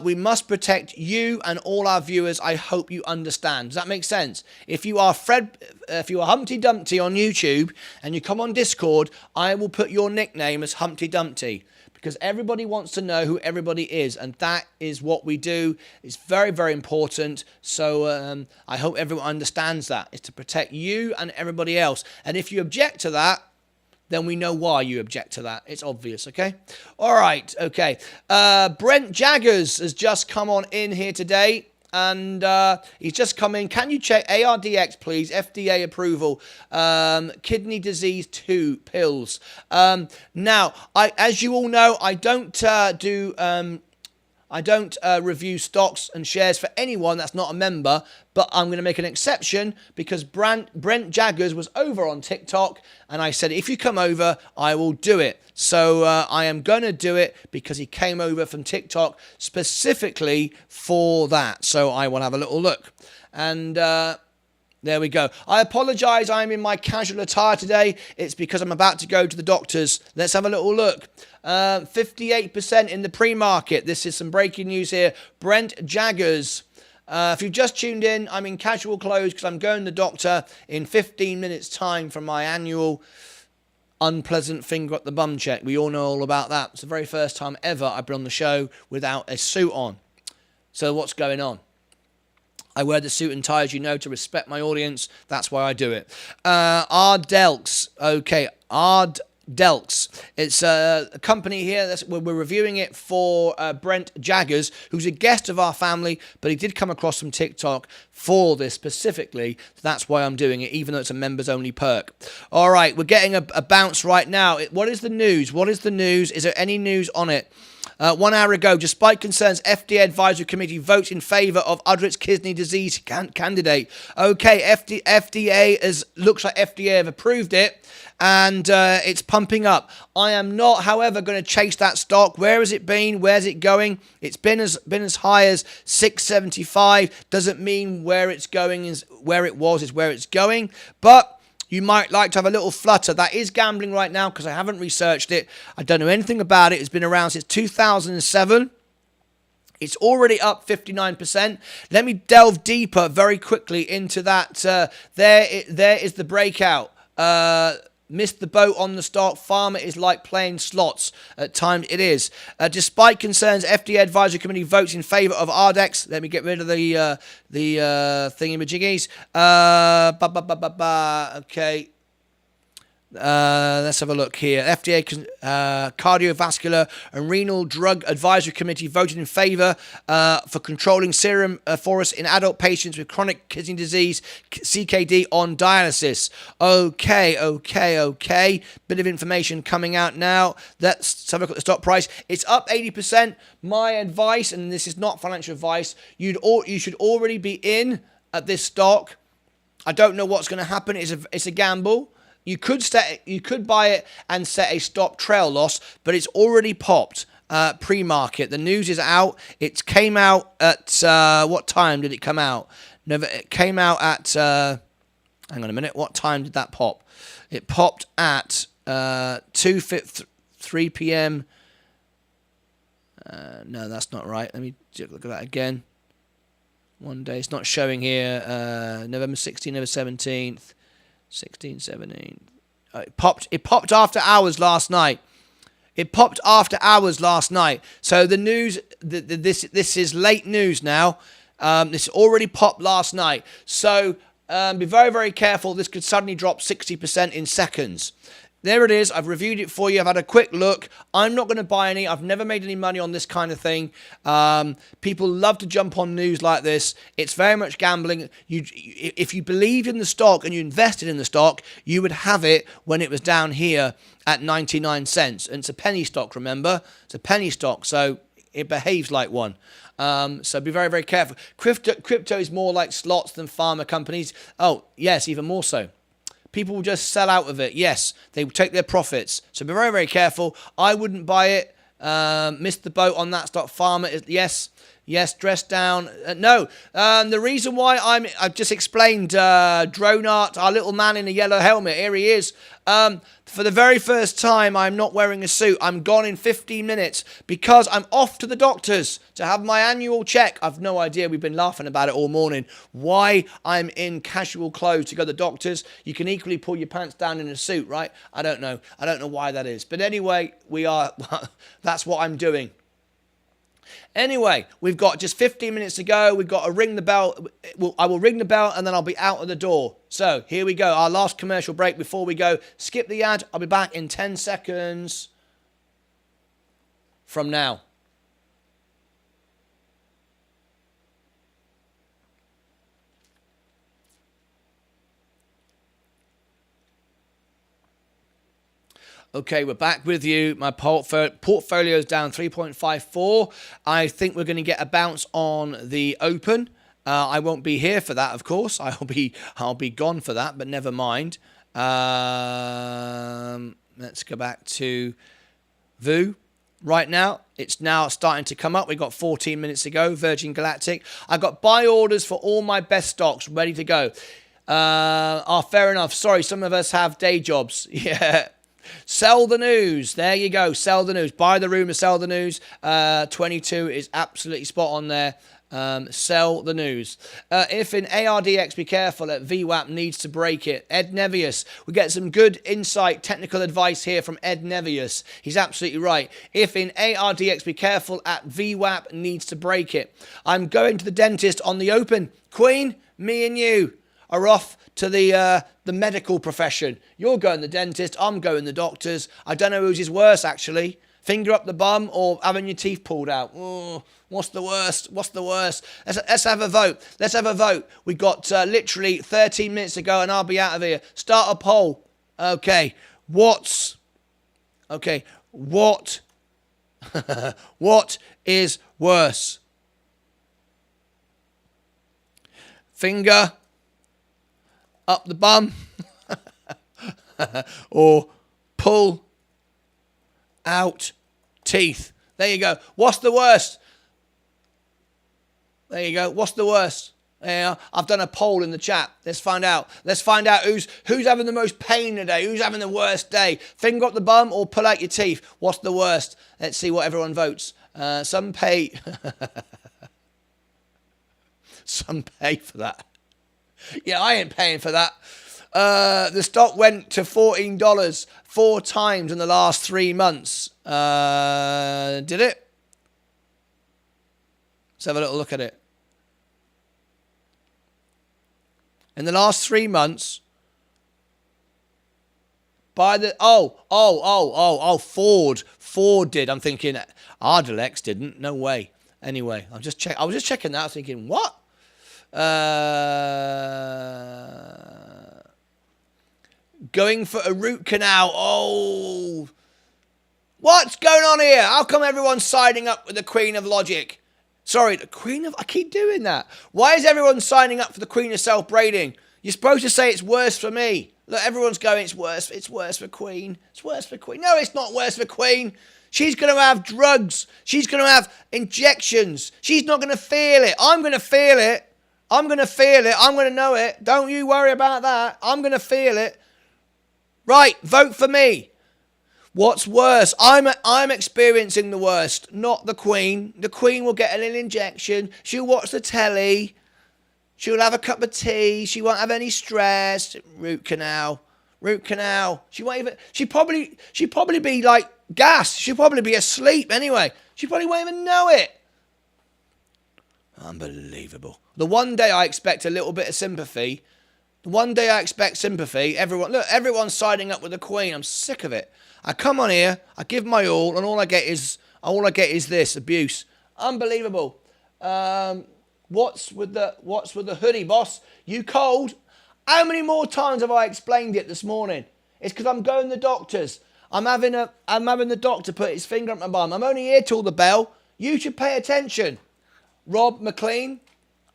We must protect you and all our viewers. I hope you understand. Does that make sense? If you are Humpty Dumpty on YouTube and you come on Discord, I will put your nickname as Humpty Dumpty because everybody wants to know who everybody is, and that is what we do. It's very, very important. So I hope everyone understands that. It's to protect you and everybody else. And if you object to that, then we know why you object to that. It's obvious, okay? All right, okay. Brent Jaggers has just come on in here today, and he's just come in. Can you check ARDX, please? FDA approval. Kidney disease 2 pills. Now, as you all know, I don't review stocks and shares for anyone that's not a member, but I'm going to make an exception because Brent Jaggers was over on TikTok, and I said, if you come over, I will do it. So I am going to do it because he came over from TikTok specifically for that. So I will have a little look. And there we go. I apologize. I'm in my casual attire today. It's because I'm about to go to the doctor's. Let's have a little look. 58% in the pre-market. This is some breaking news here. Brent Jaggers. If you've just tuned in, I'm in casual clothes because I'm going to the doctor in 15 minutes time for my annual unpleasant finger up the bum check. We all know all about that. It's the very first time ever I've been on the show without a suit on. So what's going on? I wear the suit and tie, as you know, to respect my audience. That's why I do it. Ardelks. Okay, Ardelks. It's a company here. We're reviewing it for Brent Jaggers, who's a guest of our family, but he did come across some TikTok for this specifically. So that's why I'm doing it, even though it's a members-only perk. All right, we're getting a bounce right now. What is the news? What is the news? Is there any news on it? 1 hour ago, despite concerns, FDA Advisory Committee votes in favour of Udric's kidney disease candidate. Okay, FDA looks like FDA have approved it, and it's pumping up. I am not, however, going to chase that stock. Where has it been? Where's it going? It's been as high as 675. Doesn't mean where it's going is where it was is where it's going, but you might like to have a little flutter. That is gambling right now because I haven't researched it. I don't know anything about it. It's been around since 2007. It's already up 59%. Let me delve deeper very quickly into that. There is the breakout. Missed the boat on the stock. Farmer is like playing slots. At times it is. Despite concerns, FDA Advisory Committee votes in favour of Ardex. Let me get rid of the thingy-majiggies. Okay. Let's have a look here. FDA Cardiovascular and Renal Drug Advisory Committee voted in favour for controlling serum phosphorus in adult patients with chronic kidney disease, CKD, on dialysis. Okay. Bit of information coming out now. Let's have a look at the stock price. It's up 80%. My advice, and this is not financial advice, you should already be in at this stock. I don't know what's going to happen. It's a gamble. You could buy it and set a stop trail loss, but it's already popped pre-market. The news is out. It came out at what time did it come out? It came out at hang on a minute. What time did that pop? It popped at 3 p.m. No, that's not right. Let me look at that again. One day, it's not showing here. November 16th, November 17th. 16, 17. It popped after hours last night. So the news, this is late news now. This already popped last night. So be very, very careful. This could suddenly drop 60% in seconds. There it is. I've reviewed it for you. I've had a quick look. I'm not going to buy any. I've never made any money on this kind of thing. People love to jump on news like this. It's very much gambling. If you believed in the stock and you invested in the stock, you would have it when it was down here at 99 cents. And it's a penny stock, remember? It's a penny stock, so it behaves like one. So be very, very careful. Crypto is more like slots than pharma companies. Oh, yes, even more so. People will just sell out of it. Yes, they will take their profits. So be very, very careful. I wouldn't buy it. Missed the boat on that stock. Pharma is yes, dress down. No, the reason why I've just explained Drone Art, our little man in a yellow helmet. Here he is. For the very first time, I'm not wearing a suit. I'm gone in 15 minutes because I'm off to the doctor's to have my annual check. I've no idea. We've been laughing about it all morning. Why I'm in casual clothes to go to the doctor's. You can equally pull your pants down in a suit, right? I don't know. I don't know why that is. But anyway, that's what I'm doing. Anyway, we've got just 15 minutes to go. We've got to ring the bell. I will ring the bell and then I'll be out of the door. So here we go. Our last commercial break before we go. Skip the ad. I'll be back in 10 seconds from now. Okay, we're back with you. My portfolio is down 3.54. I think we're going to get a bounce on the open. I won't be here for that, of course. I'll be gone for that, but never mind. Let's go back to VU. Right now, it's now starting to come up. We've got 14 minutes to go. Virgin Galactic. I've got buy orders for all my best stocks ready to go. Fair enough. Sorry, some of us have day jobs. Yeah. Sell the news. There you go. Sell the news. Buy the rumor, sell the news. 22 is absolutely spot on there. Sell the news. If in ARDX, be careful that VWAP needs to break it. Ed Nevius. We get some good insight, technical advice here from Ed Nevius. He's absolutely right. If in ARDX, be careful at VWAP needs to break it. I'm going to the dentist on the open. Queen, me and you are off to the medical profession. You're going to the dentist. I'm going to the doctor's. I don't know whose is worse, actually. Finger up the bum or having your teeth pulled out. Oh, what's the worst? What's the worst? Let's have a vote. Let's have a vote. We've got literally 13 minutes to go and I'll be out of here. Start a poll. Okay. What what is worse? Finger up the bum or pull out teeth. There you go. What's the worst? There you go. What's the worst? Yeah, I've done a poll in the chat. Let's find out. Let's find out who's having the most pain today. Who's having the worst day? Finger up the bum or pull out your teeth. What's the worst? Let's see what everyone votes. Some pay for that. Yeah, I ain't paying for that. The stock went to $14 4 times in the last 3 months. Did it? Let's have a little look at it. In the last 3 months, Ford did. I'm thinking Ardelex didn't. No way. Anyway, I was just checking that. I was thinking, what? Going for a root canal. Oh, what's going on here? How come everyone's signing up with the Queen of Logic? Sorry, the Queen of... I keep doing that. Why is everyone signing up for the Queen of Self-Braiding? You're supposed to say it's worse for me. Look, everyone's going, it's worse for Queen. It's worse for Queen. No, it's not worse for Queen. She's going to have drugs. She's going to have injections. She's not going to feel it. I'm going to feel it. I'm going to feel it. I'm going to know it. Don't you worry about that. I'm going to feel it. Right, vote for me. What's worse? I'm experiencing the worst, not the Queen. The Queen will get a little injection. She'll watch the telly. She'll have a cup of tea. She won't have any stress. Root canal. She won't even... She'd probably be like gas. She'll probably be asleep anyway. She probably won't even know it. Unbelievable. The one day I expect a little bit of sympathy One day I expect sympathy. Everyone's siding up with the Queen. I'm sick of it. I come on here, I give my all, and all I get is this abuse. Unbelievable. What's with the hoodie, boss? You cold? How many more times have I explained it this morning? It's because I'm going to the doctor's. I'm having the doctor put his finger up my bum. I'm only here till the bell. You should pay attention. Rob McLean,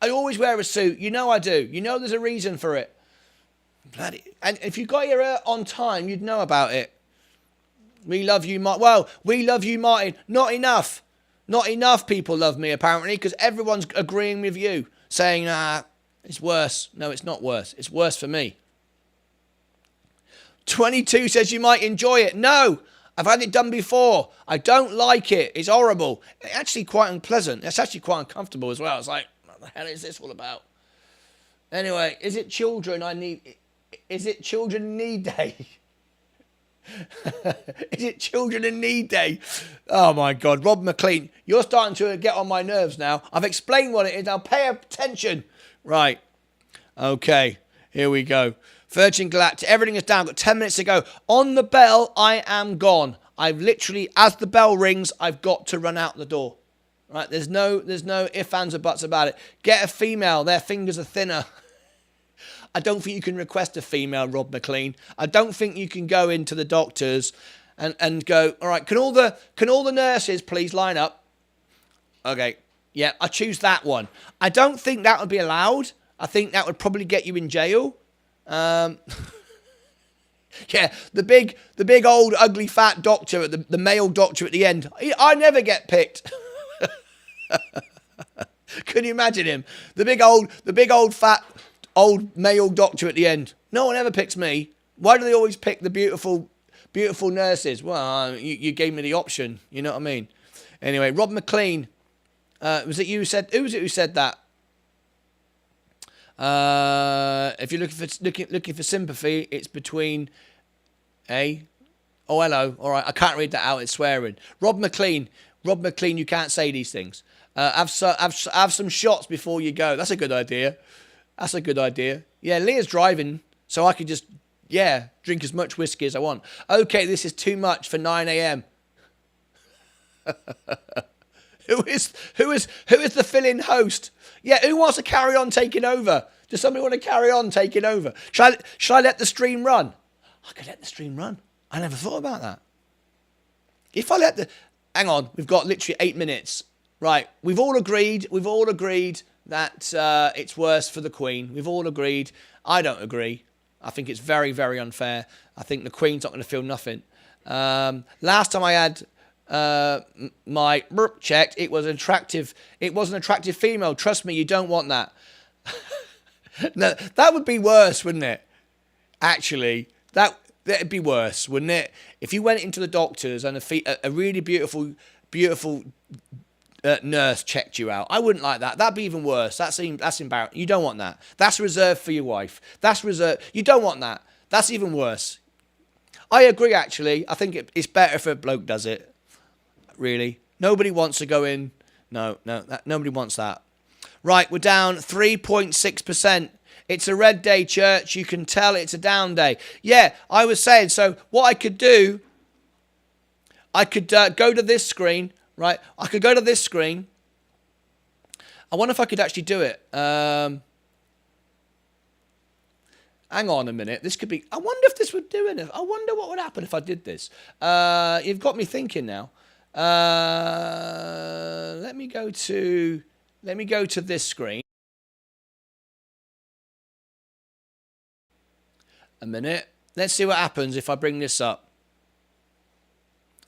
I always wear a suit. You know I do. You know there's a reason for it. Bloody, and if you got your on time, you'd know about it. We love you, Martin. Well, we love you, Martin. Not enough. Not enough people love me, apparently, because everyone's agreeing with you, saying, it's worse. No, it's not worse. It's worse for me. 22 says you might enjoy it. No, I've had it done before. I don't like it. It's horrible. It's actually quite unpleasant. It's actually quite uncomfortable as well. It's like, what the hell is this all about? Anyway, is it Children Need Day? Is it Children in Need Day? Oh my God, Rob McLean, you're starting to get on my nerves now. I've explained what it is. Now pay attention. Right. Okay, here we go. Virgin Galactic, everything is down. Got 10 minutes to go. On the bell, I am gone. I've literally, as the bell rings, I've got to run out the door. Right? There's no ifs, ands, or buts about it. Get a female. Their fingers are thinner. I don't think you can request a female, Rob McLean. I don't think you can go into the doctors and go, all right, can all the nurses please line up? Okay, yeah, I choose that one. I don't think that would be allowed. I think that would probably get you in jail. Yeah, the big old ugly fat doctor, the male doctor at the end. I never get picked. Can you imagine him? The big old fat old male doctor at the end. No one ever picks me. Why do they always pick the beautiful nurses? Well, you gave me the option. You know what I mean? Anyway, Rob McLean, was it you who said? Who was it who said that? If you're looking for sympathy, it's between a. Oh, hello. All right, I can't read that out. It's swearing. Rob McLean, you can't say these things. Have some shots before you go. That's a good idea. Yeah, Leah's driving, so I could just drink as much whiskey as I want. Okay, this is too much for 9 a.m. Who is the fill-in host? Yeah, who wants to carry on taking over? Does somebody want to carry on taking over? Should I let the stream run? I could let the stream run. I never thought about that. If I let the... Hang on, we've got literally 8 minutes. Right, we've all agreed that it's worse for the Queen. We've all agreed. I don't agree. I think it's very, very unfair. I think the Queen's not going to feel nothing. Last time I had my burp checked, it was an attractive female. Trust me, you don't want that. No, that would be worse, wouldn't it? Actually, that'd be worse, wouldn't it? If you went into the doctors and a really beautiful nurse checked you out. I wouldn't like that. That'd be even worse. That's embarrassing. You don't want that. That's reserved for your wife. That's reserved. You don't want that. That's even worse. I agree, actually. I think it's better if a bloke does it. Really. Nobody wants to go in. No, nobody wants that. Right, we're down 3.6%. It's a red day, church. You can tell it's a down day. Yeah, I was saying, so what I could do, I could go to this screen. Right, I could go to this screen. I wonder if I could actually do it. Hang on a minute. This could be... I wonder if this would do it. I wonder what would happen if I did this. You've got me thinking now. Let me go to this screen. A minute. Let's see what happens if I bring this up.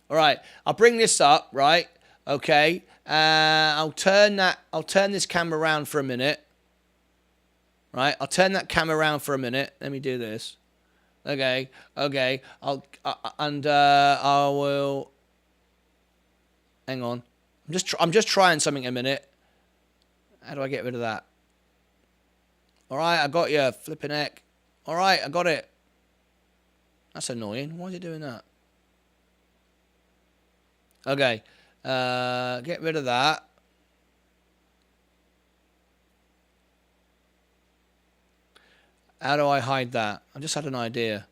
All right, I'll bring this up, right? Okay, I'll turn this camera around for a minute. Right, I'll turn that camera around for a minute. Let me do this. Okay. I will. Hang on. I'm just trying something a minute. How do I get rid of that? All right, I got you. Flipping heck. All right, I got it. That's annoying. Why is it doing that? Okay. Get rid of that. How do I hide that? I just had an idea.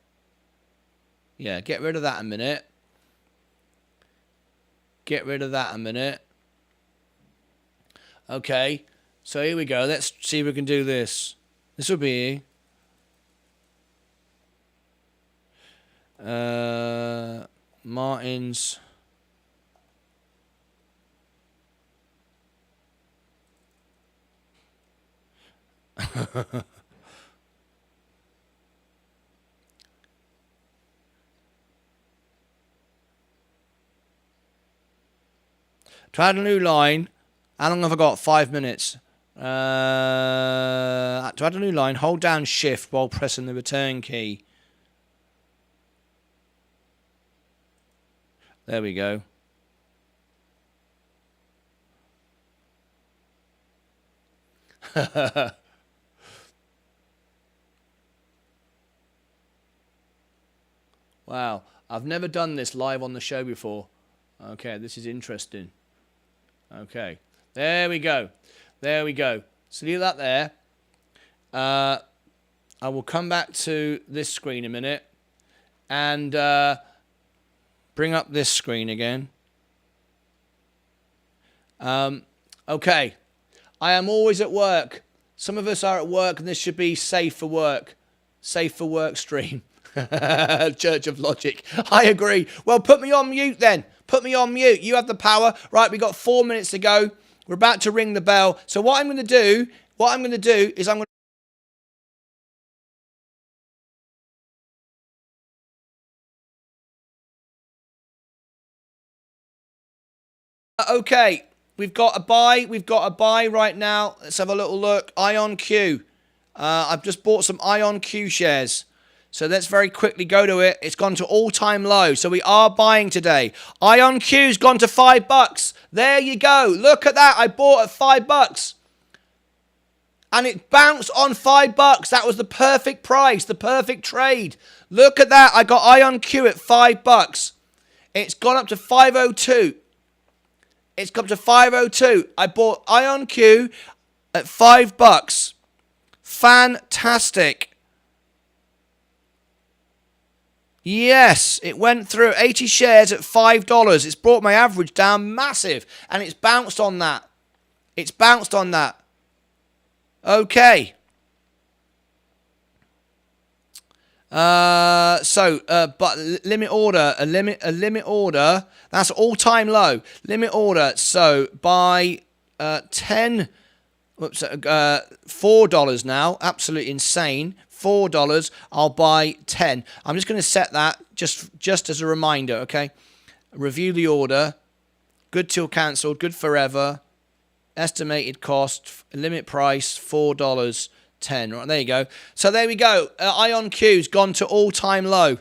Yeah, get rid of that a minute. Get rid of that a minute. Okay, so here we go. Let's see if we can do this. This will be Martyn's. To add a new line, how long have I got? 5 minutes. To add a new line, hold down shift while pressing the return key. There we go. Wow, I've never done this live on the show before. Okay, this is interesting. Okay, there we go. There we go. So leave that there. I will come back to this screen in a minute and bring up this screen again. Okay, I am always at work. Some of us are at work and this should be safe for work. Safe for work stream. Church of Logic. I agree. Well, put me on mute then. Put me on mute. You have the power. Right, we got 4 minutes to go. We're about to ring the bell. So what I'm going to do is I'm going to... Okay, we've got a buy. We've got a buy right now. Let's have a little look. IonQ. I've just bought some IonQ shares. So let's very quickly go to it. It's gone to all-time low. So we are buying today. IonQ's gone to $5. There you go. Look at that. I bought at $5. And it bounced on $5. That was the perfect price, the perfect trade. Look at that. I got IonQ at $5. It's gone up to 502. It's come to 502. I bought IonQ at $5. Fantastic. Yes, it went through 80 shares at $5. It's brought my average down massive. And it's bounced on that. It's bounced on that. Okay. But limit order, a limit order, that's all-time low. Limit order, so buy 10, $4 now, absolutely insane. $4, I'll buy 10. I'm just going to set that just as a reminder, okay? Review the order. Good till cancelled, good forever. Estimated cost, limit price, $4, 10. Right, there you go. So there we go. IonQ's gone to all-time low.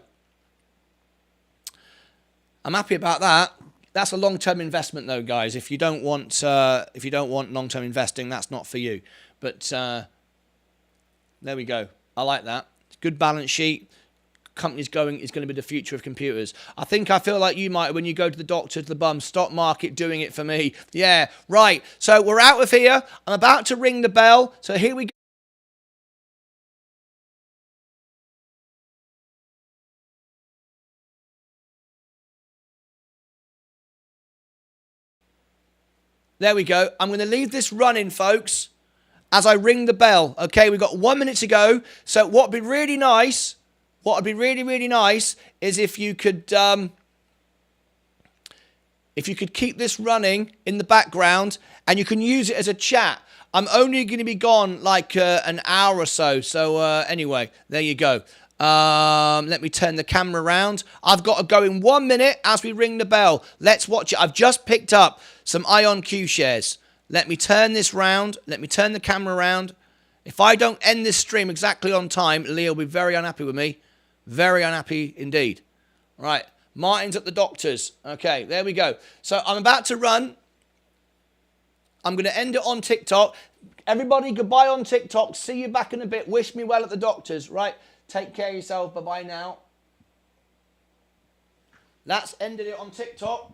I'm happy about that. That's a long-term investment, though, guys. If you don't want long-term investing, that's not for you. But there we go. I like that. Good balance sheet. Company's going is going to be the future of computers. I feel like you might when you go to the doctor, to the bum, stock market doing it for me. Yeah, right. So we're out of here. I'm about to ring the bell. So here we go. There we go. I'm going to leave this running, folks, as I ring the bell. Okay, we've got 1 minute to go. So what would be really nice, really nice is if you could keep this running in the background and you can use it as a chat. I'm only going to be gone like an hour or so. So anyway, there you go. Let me turn the camera around. I've got to go in 1 minute as we ring the bell. Let's watch it. I've just picked up some IonQ shares. Let me turn this round. Let me turn the camera around. If I don't end this stream exactly on time, Lee will be very unhappy with me. Very unhappy indeed. Right. Martyn's at the doctor's. Okay, there we go. So I'm about to run. I'm going to end it on TikTok. Everybody, goodbye on TikTok. See you back in a bit. Wish me well at the doctor's. Right. Take care of yourself. Bye-bye now. That's ended it on TikTok.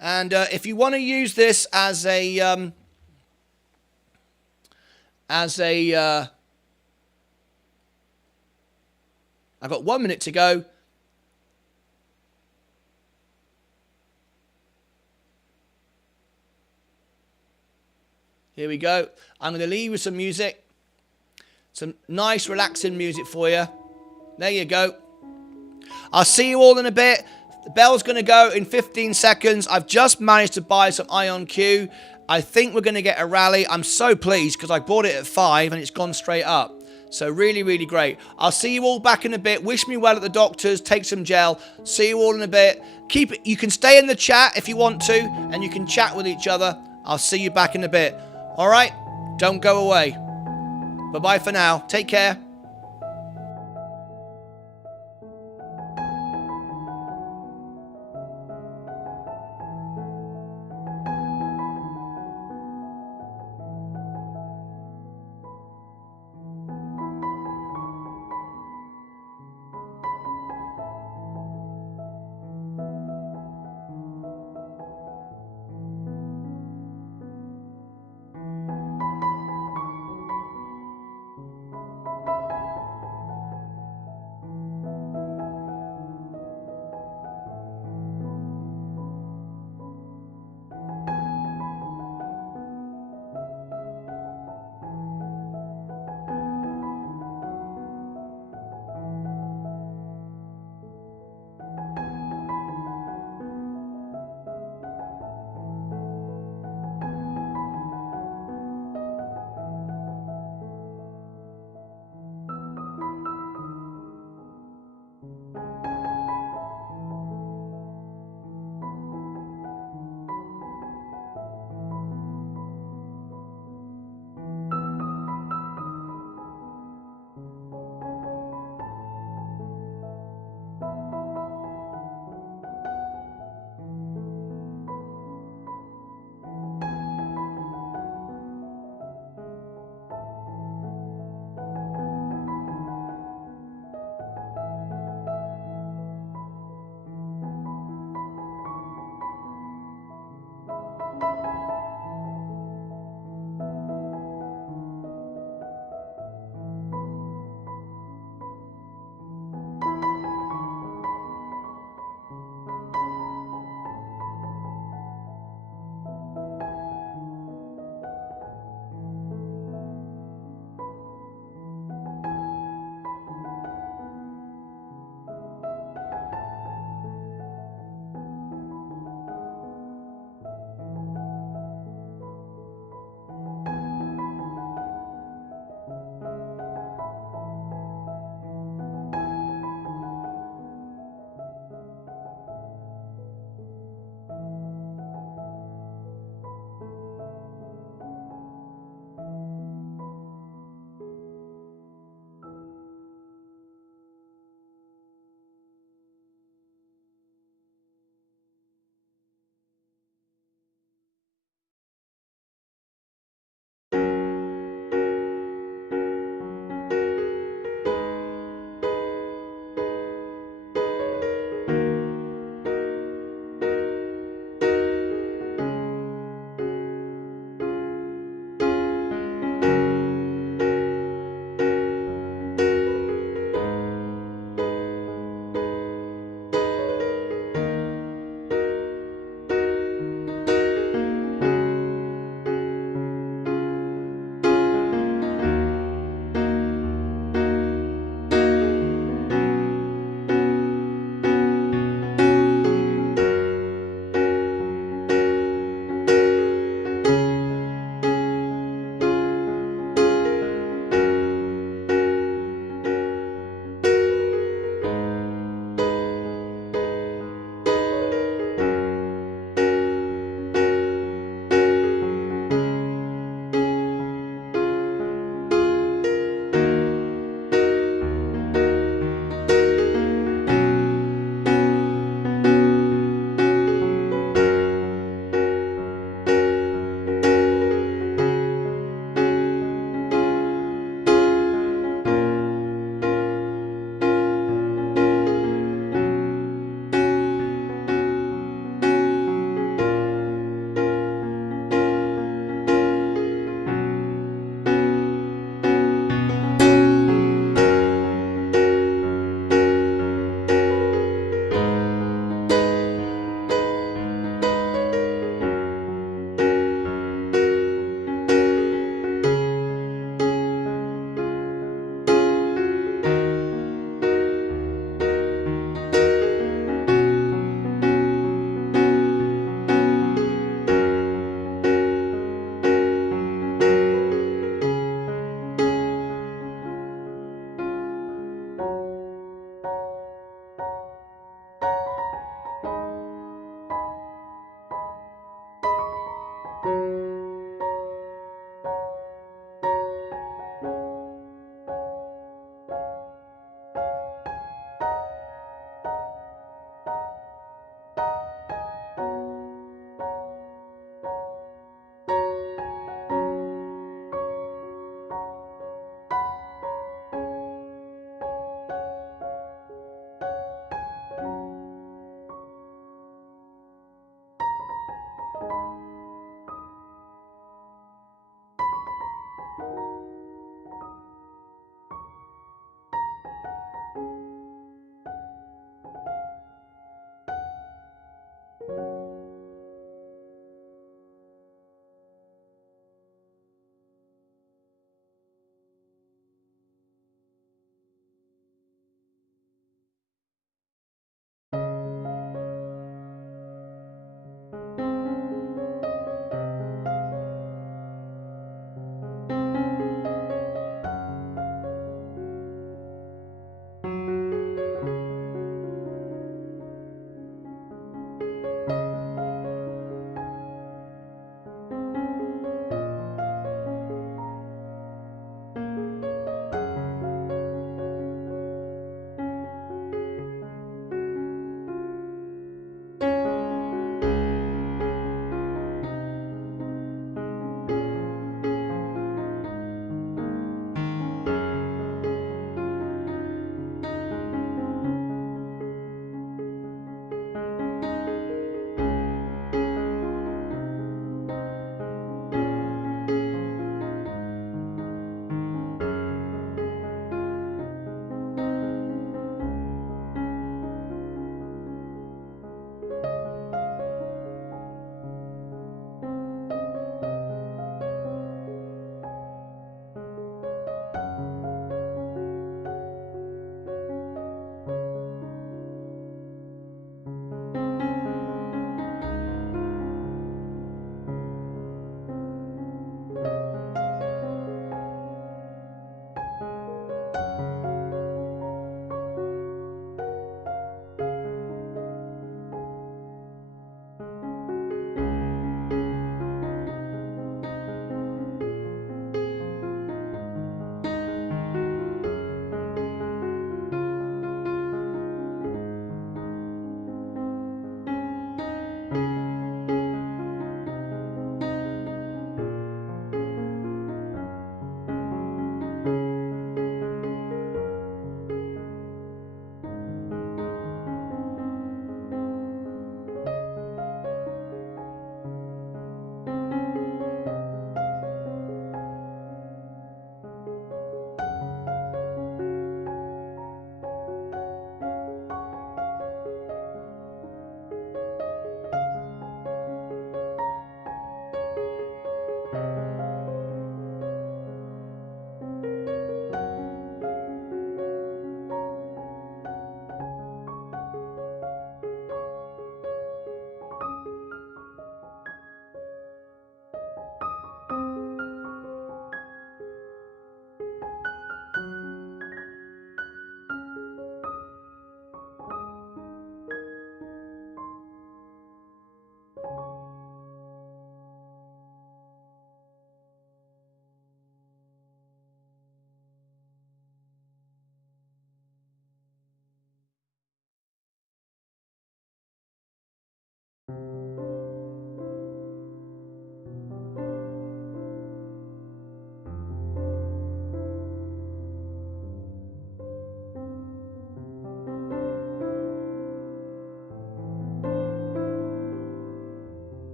And if you want to use this as a as a... I've got 1 minute to go. Here we go. I'm going to leave you with some music. Some nice, relaxing music for you. There you go. I'll see you all in a bit. The bell's going to go in 15 seconds. I've just managed to buy some IonQ. I think we're going to get a rally. I'm so pleased because I bought it at 5 and it's gone straight up. So really, really great. I'll see you all back in a bit. Wish me well at the doctor's. Take some gel. See you all in a bit. Keep it. You can stay in the chat if you want to, and you can chat with each other. I'll see you back in a bit. All right? Don't go away. Bye-bye for now. Take care.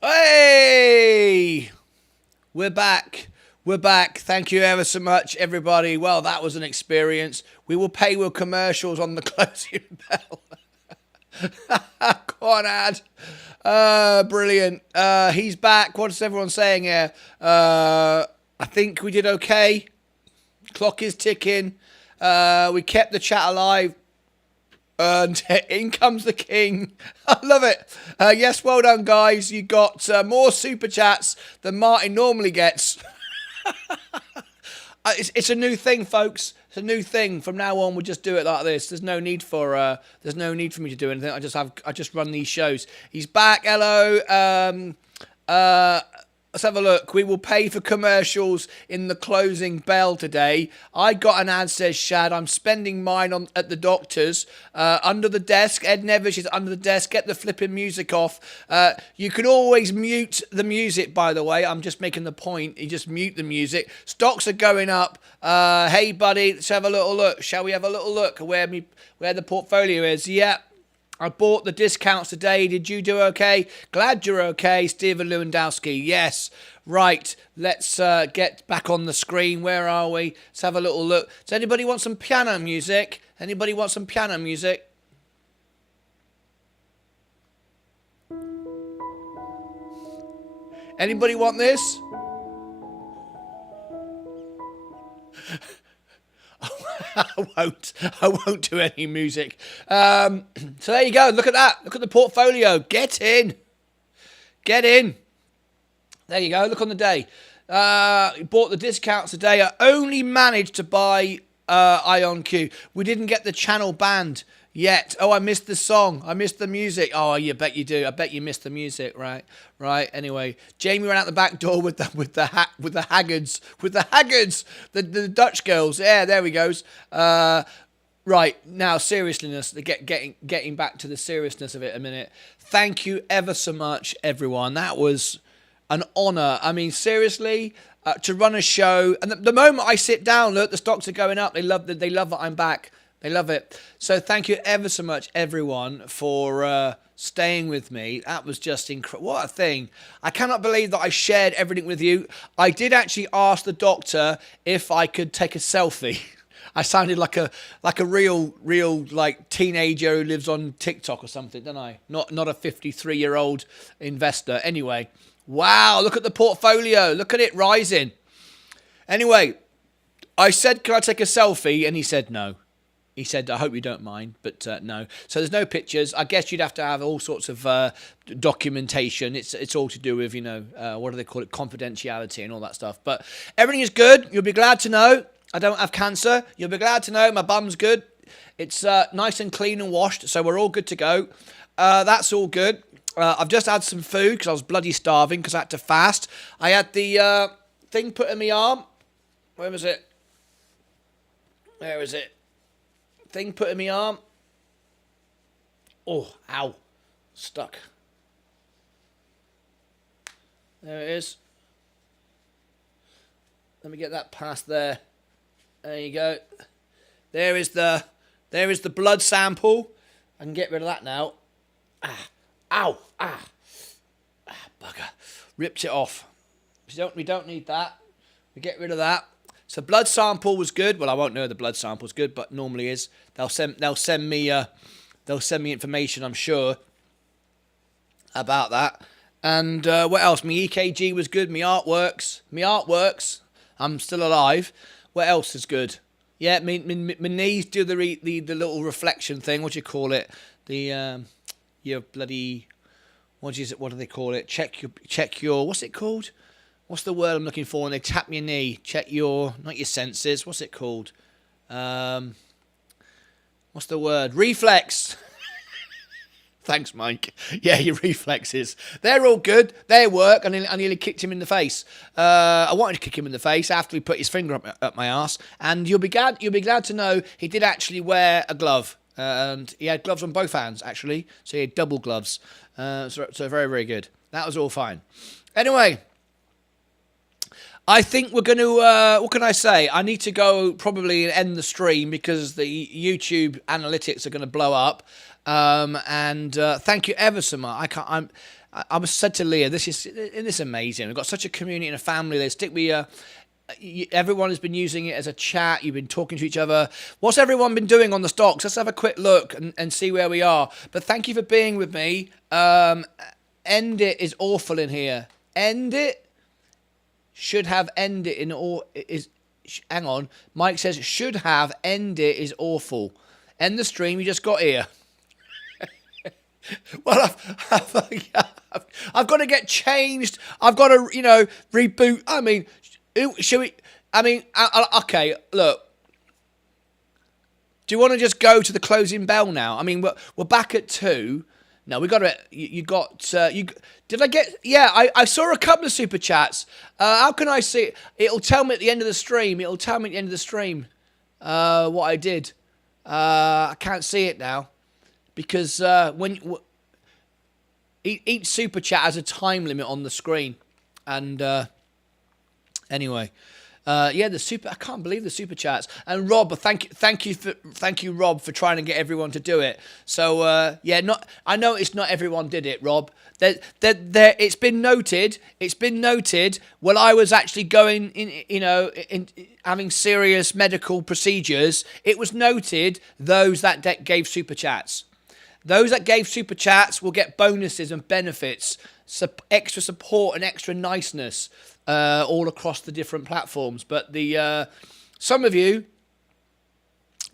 Hey! We're back. We're back. Thank you ever so much, everybody. Well, that was an experience. We will pay with commercials on the closing bell. Go on, ad. Brilliant. He's back. What's everyone saying here? I think we did okay. Clock is ticking. We kept the chat alive. And in comes the king. I love it. Yes, well done, guys. You got more super chats than Martyn normally gets. It's a new thing, folks. It's a new thing. From now on, we'll just do it like this. There's no need for me to do anything. I just run these shows. He's back. Hello. Let's have a look. We will pay for commercials in the closing bell today. I got an ad, says Shad. I'm spending mine at the doctor's. Under the desk. Ed Nevish is under the desk. Get the flipping music off. You can always mute the music, by the way. I'm just making the point. You just mute the music. Stocks are going up. Hey, buddy, let's have a little look. Shall we have a little look where the portfolio is? Yeah. I bought the discounts today. Did you do okay? Glad you're okay, Stephen Lewandowski. Yes. Right. Let's get back on the screen. Where are we? Let's have a little look. Does anybody want some piano music? Anybody want some piano music? Anybody want this? I won't do any music. So there you go. Look at that. Look at the portfolio. Get in. There you go. Look on the day. Bought the discounts today. I only managed to buy IonQ. We didn't get the channel banned yet. Oh, I missed the song. I missed the music. Oh, you bet you do. I bet you missed the music. Right. Anyway, Jamie ran out the back door with the Haggards. The Dutch girls. Yeah, there we goes. Right, now seriousness, getting back to the seriousness of it a minute. Thank you ever so much, everyone. That was an honour. I mean, seriously, to run a show, and the moment I sit down, look, the stocks are going up. They love that I'm back. They love it. So thank you ever so much, everyone, for staying with me. That was just incredible. What a thing. I cannot believe that I shared everything with you. I did actually ask the doctor if I could take a selfie. I sounded like a real like teenager who lives on TikTok or something, don't I? Not a 53-year-old investor. Anyway, wow, look at the portfolio. Look at it rising. Anyway, I said, can I take a selfie? And he said no. He said, I hope you don't mind, but no. So there's no pictures. I guess you'd have to have all sorts of documentation. It's all to do with, what do they call it? Confidentiality and all that stuff. But everything is good. You'll be glad to know I don't have cancer. You'll be glad to know my bum's good. It's nice and clean and washed, so we're all good to go. That's all good. I've just had some food because I was bloody starving because I had to fast. I had the thing put in my arm. Where was it? Where is it? Thing put in my arm. Oh, ow. Stuck. There it is. Let me get that past there. There you go. There is the blood sample. I can get rid of that now. Ah. Ow. Ah. Ah, bugger. Ripped it off. We don't need that. We get rid of that. So blood sample was good. Well, I won't know the blood sample's good, but normally is. They'll send me information, I'm sure, about that. And what else? My EKG was good. My art works. I'm still alive. What else is good? Yeah, my knees do the little reflection thing. What do you call it? Your bloody, what do they call it? Check your what's it called? What's the word I'm looking for? And they tap your knee. Check not your senses. What's it called? What's the word? Reflex. Thanks, Mike. Yeah, your reflexes. They're all good. They work. I nearly kicked him in the face. I wanted to kick him in the face after he put his finger up my arse. And you'll be glad to know he did actually wear a glove. And he had gloves on both hands, actually. So he had double gloves. So very, very good. That was all fine. Anyway, I think we're going to, what can I say? I need to go probably and end the stream because the YouTube analytics are going to blow up. And thank you ever so much. I was said to Leah, this is amazing. We've got such a community and a family. They stick me. Everyone has been using it as a chat. You've been talking to each other. What's everyone been doing on the stocks? Let's have a quick look and see where we are. But thank you for being with me. End it is awful in here. End it should have end it in all is. Hang on. Mike says should have end it is awful. End the stream. You just got here. Well, I've got to get changed. I've got to, reboot. I mean, should we? I mean, okay. Look, do you want to just go to the closing bell now? I mean, we're back at 2. No, we got it. You got. You did I get? Yeah, I saw a couple of super chats. How can I see? It'll tell me at the end of the stream. What I did. I can't see it now. Because each super chat has a time limit on the screen, and anyway, the super. I can't believe the super chats. And Rob, thank you, Rob, for trying to get everyone to do it. So I noticed not everyone did it, Rob. It's been noted. When I was actually going in having serious medical procedures, it was noted those that gave super chats. Those that gave super chats will get bonuses and benefits, extra support and extra niceness all across the different platforms. But some of you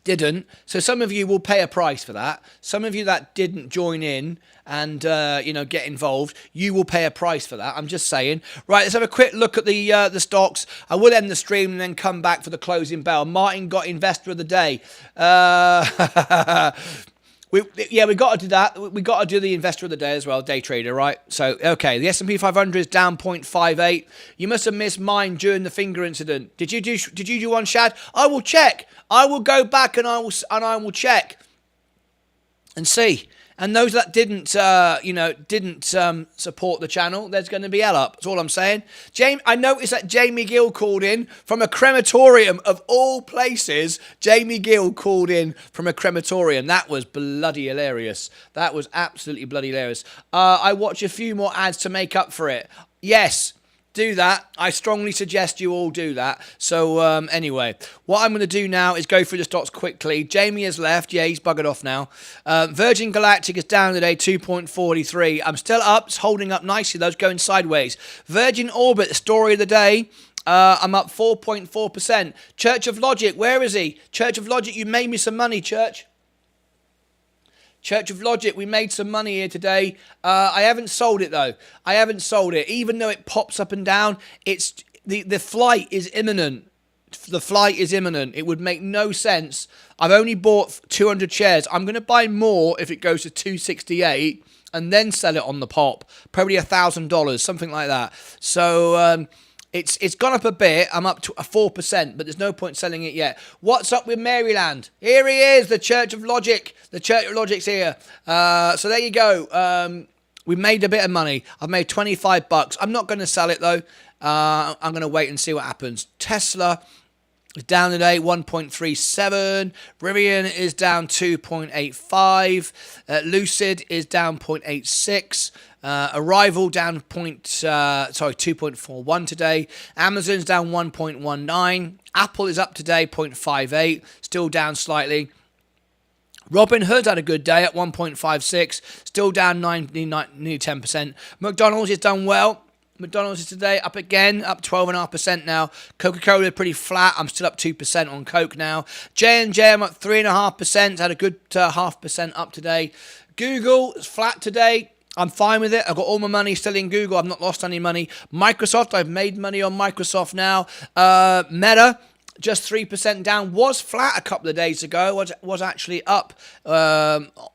didn't, so some of you will pay a price for that. Some of you that didn't join in and get involved, you will pay a price for that. I'm just saying. Right, let's have a quick look at the stocks. I will end the stream and then come back for the closing bell. Martyn got Investor of the Day. We got to do that. We got to do the Investor of the Day as well, day trader, right? So, okay, the S&P 500 is down 0.58. You must have missed mine during the finger incident. Did you do one, Shad? I will check. I will go back and I will check and see. And those that didn't support the channel, there's going to be hell up. That's all I'm saying. I noticed that Jamie Gill called in from a crematorium of all places. Jamie Gill called in from a crematorium. That was bloody hilarious. That was absolutely bloody hilarious. I watch a few more ads to make up for it. Yes. Do that. I strongly suggest you all do that. So anyway, what I'm going to do now is go through the stocks quickly. Jamie has left. Yeah, he's buggered off now. Virgin Galactic is down today, 2.43. I'm still up. It's holding up nicely, though. It's going sideways. Virgin Orbit, the story of the day. I'm up 4.4%. Church of Logic, where is he? Church of Logic, you made me some money, Church. Church of Logic, we made some money here today. I haven't sold it, though. I haven't sold it. Even though it pops up and down, it's the flight is imminent. The flight is imminent. It would make no sense. I've only bought 200 shares. I'm going to buy more if it goes to 268 and then sell it on the pop. Probably $1,000, something like that. So it's gone up a bit. I'm up to 4%, but there's no point selling it yet. What's up with Maryland? Here he is, the Church of Logic. The Church of Logic's here. So there you go. We made a bit of money. I've made $25. I'm not going to sell it, though. I'm going to wait and see what happens. Tesla is down today, 1.37. Rivian is down 2.85. Lucid is down 0.86. Arrival down 2.41 today. Amazon's down 1.19. Apple is up today, 0.58. Still down slightly. Robinhood had a good day at 1.56. Still down nearly 10%. McDonald's has done well. McDonald's is today up again, up 12.5% now. Coca-Cola pretty flat. I'm still up 2% on Coke now. J&J, I'm up 3.5%. Had a good 0.5% up today. Google is flat today. I'm fine with it. I've got all my money still in Google. I've not lost any money. Microsoft, I've made money on Microsoft now. Meta, just 3% down. Was flat a couple of days ago. Was actually up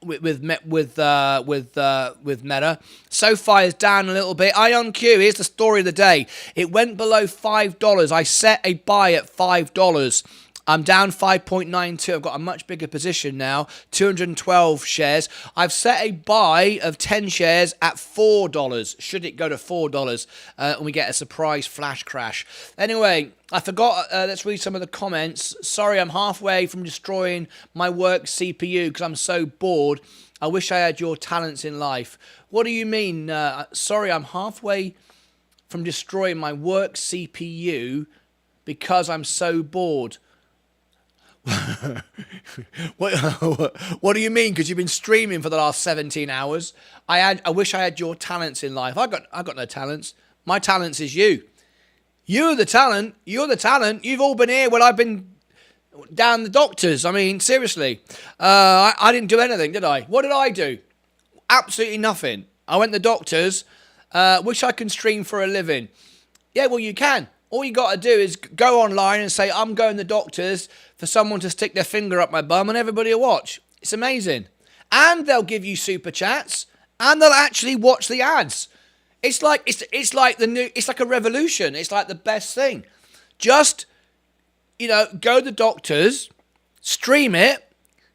with Meta. SoFi is down a little bit. IonQ, here's the story of the day. It went below $5. I set a buy at $5. I'm down 5.92. I've got a much bigger position now, 212 shares. I've set a buy of 10 shares at $4. Should it go to $4 and we get a surprise flash crash. Anyway, I forgot. Let's read some of the comments. Sorry, I'm halfway from destroying my work CPU because I'm so bored. I wish I had your talents in life. What do you mean? Sorry, I'm halfway from destroying my work CPU because I'm so bored. What do you mean? Because you've been streaming for the last 17 hours. I wish I had your talents in life. I got no talents. My talents is you. You're the talent. You're the talent. You've all been here when I've been down the doctors. I mean, seriously. I didn't do anything, did I? What did I do? Absolutely nothing. I went to the doctors. Wish I can stream for a living. Yeah, well, you can. All you got to do is go online and say, I'm going to the doctors for someone to stick their finger up my bum and everybody will watch. It's amazing. And they'll give you super chats and they'll actually watch the ads. It's like a revolution. It's like the best thing. Just, go to the doctors, stream it,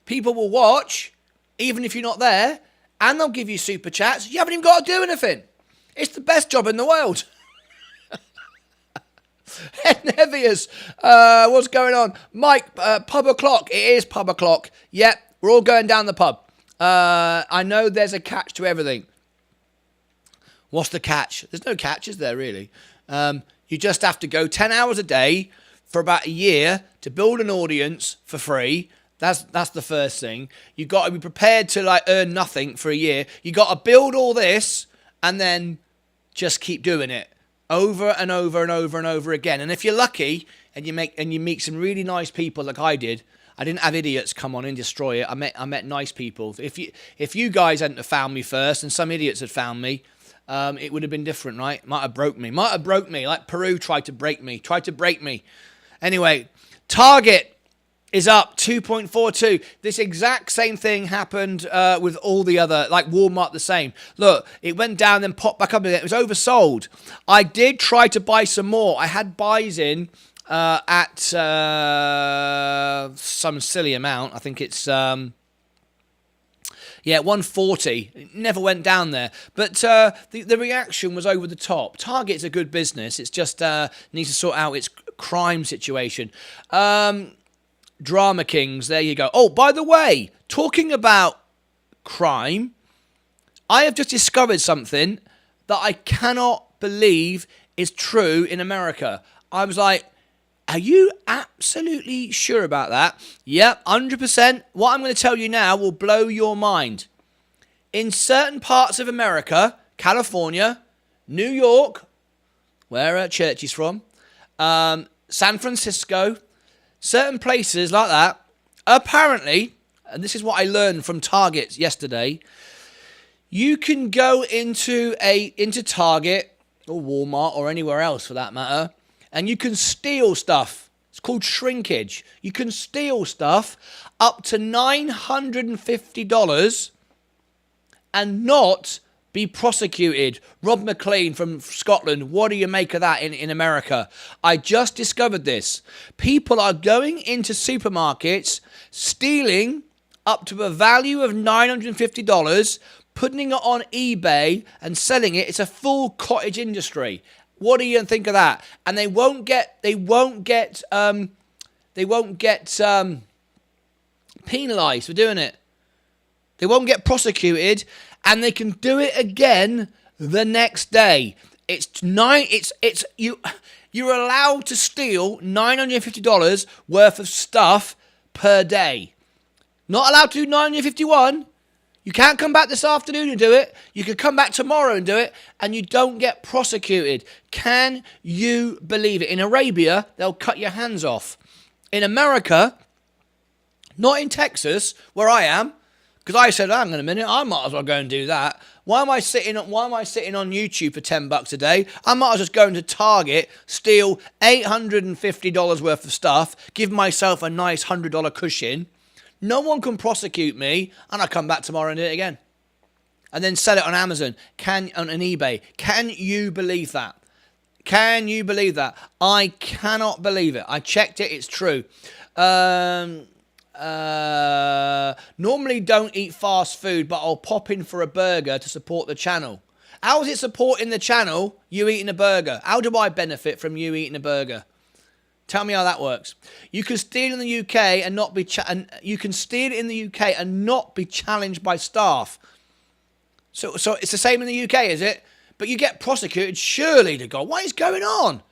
people will watch, even if you're not there, and they'll give you super chats. You haven't even got to do anything. It's the best job in the world. Nevius, what's going on? Mike, pub o'clock. It is pub o'clock. Yep, we're all going down the pub. I know there's a catch to everything. What's the catch? There's no catch, is there, really? You just have to go 10 hours a day for about a year to build an audience for free. That's the first thing. You've got to be prepared to earn nothing for a year. You've got to build all this and then just keep doing it. Over and over and over and over again. And if you're lucky and you meet some really nice people like I did, I didn't have idiots come on and destroy it. I met nice people. If you guys hadn't have found me first and some idiots had found me, it would have been different, right? Might have broke me. Like Peru tried to break me. Anyway, Target is up 2.42. This exact same thing happened with all the other, like Walmart, the same. Look, it went down, then popped back up again. It was oversold. I did try to buy some more. I had buys in at some silly amount. I think it's, Yeah, 140. It never went down there. But the reaction was over the top. Target's a good business. It's just needs to sort out its crime situation. Drama Kings, there you go. Oh, by the way, talking about crime, I have just discovered something that I cannot believe is true in America. I was like, are you absolutely sure about that? Yep, 100%. What I'm going to tell you now will blow your mind. In certain parts of America, California, New York, where Church is from, San Francisco, certain places like that, apparently, and this is what I learned from Target yesterday, you can go into Target or Walmart or anywhere else for that matter, and you can steal stuff. It's called shrinkage. You can steal stuff up to $950 and not be prosecuted. Rob McLean from Scotland, what do you make of that in America? I just discovered this. People are going into supermarkets, stealing up to a value of $950, putting it on eBay and selling it. It's a full cottage industry. What do you think of that? And they won't get penalized for doing it. They won't get prosecuted, and they can do it again the next day. You're allowed to steal $950 worth of stuff per day. Not allowed to do $951. You can't come back this afternoon and do it. You can come back tomorrow and do it, and you don't get prosecuted. Can you believe it? In Arabia, they'll cut your hands off. In America, not in Texas, where I am, because I said, hang on a minute, I might as well go and do that. Why am I sitting on YouTube for $10 a day? I might as well just go into Target, steal $850 worth of stuff, give myself a nice $100 cushion. No one can prosecute me, and I come back tomorrow and do it again. And then sell it on Amazon, on eBay. Can you believe that? Can you believe that? I cannot believe it. I checked it, it's true. Normally don't eat fast food, but I'll pop in for a burger to support the channel. How is it supporting the channel, you eating a burger? How do I benefit from you eating a burger? Tell me how that works. You can steal in the UK and not be challenged by staff. So it's the same in the UK, is it? But you get prosecuted, surely, to God. What is going on?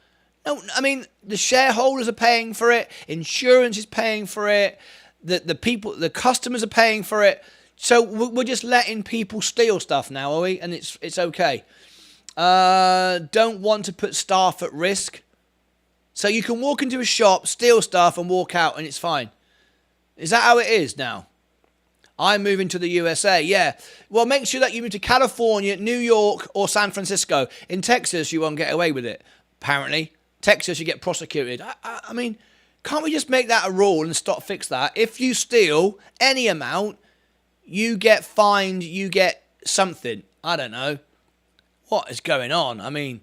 No, I mean, the shareholders are paying for it. Insurance is paying for it. The customers are paying for it. So we're just letting people steal stuff now, are we? And it's okay. Don't want to put staff at risk. So you can walk into a shop, steal stuff, and walk out, and it's fine. Is that how it is now? I'm moving to the USA, yeah. Well, make sure that you move to California, New York, or San Francisco. In Texas, you won't get away with it, apparently. Texas, you get prosecuted. I mean, can't we just make that a rule and fix that? If you steal any amount, you get fined, you get something. I don't know. What is going on? I mean...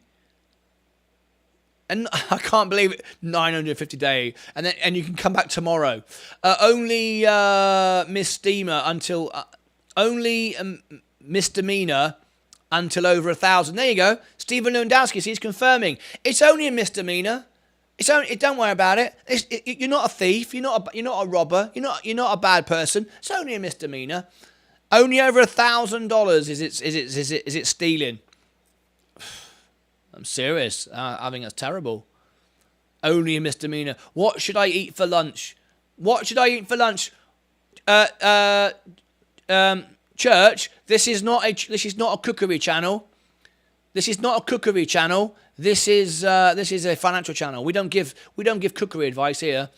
And I can't believe it, 950 day, and you can come back tomorrow. Only misdemeanor until misdemeanor until over 1,000. There you go. Stephen Lewandowski, he's confirming it's only a misdemeanor. Don't worry about it. You're not a thief. You're not a robber. You're not a bad person. It's only a misdemeanor. Only over $1,000 is it stealing. I'm serious. I think that's terrible. Only a misdemeanor. What should I eat for lunch? Church, this is not a cookery channel. This is not a cookery channel. This is a financial channel. We don't give cookery advice here.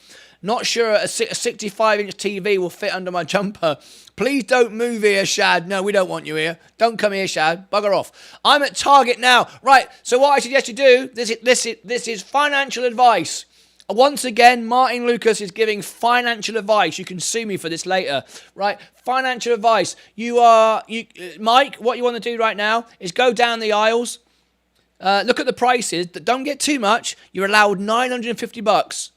Not sure a 65-inch TV will fit under my jumper. Please don't move here, Shad. No, we don't want you here. Don't come here, Shad. Bugger off. I'm at Target now. Right, so what I suggest you do, this is financial advice. Once again, Martyn Lucas is giving financial advice. You can sue me for this later. Right, financial advice. Mike, what you want to do right now is go down the aisles. Look at the prices. Don't get too much. You're allowed $950.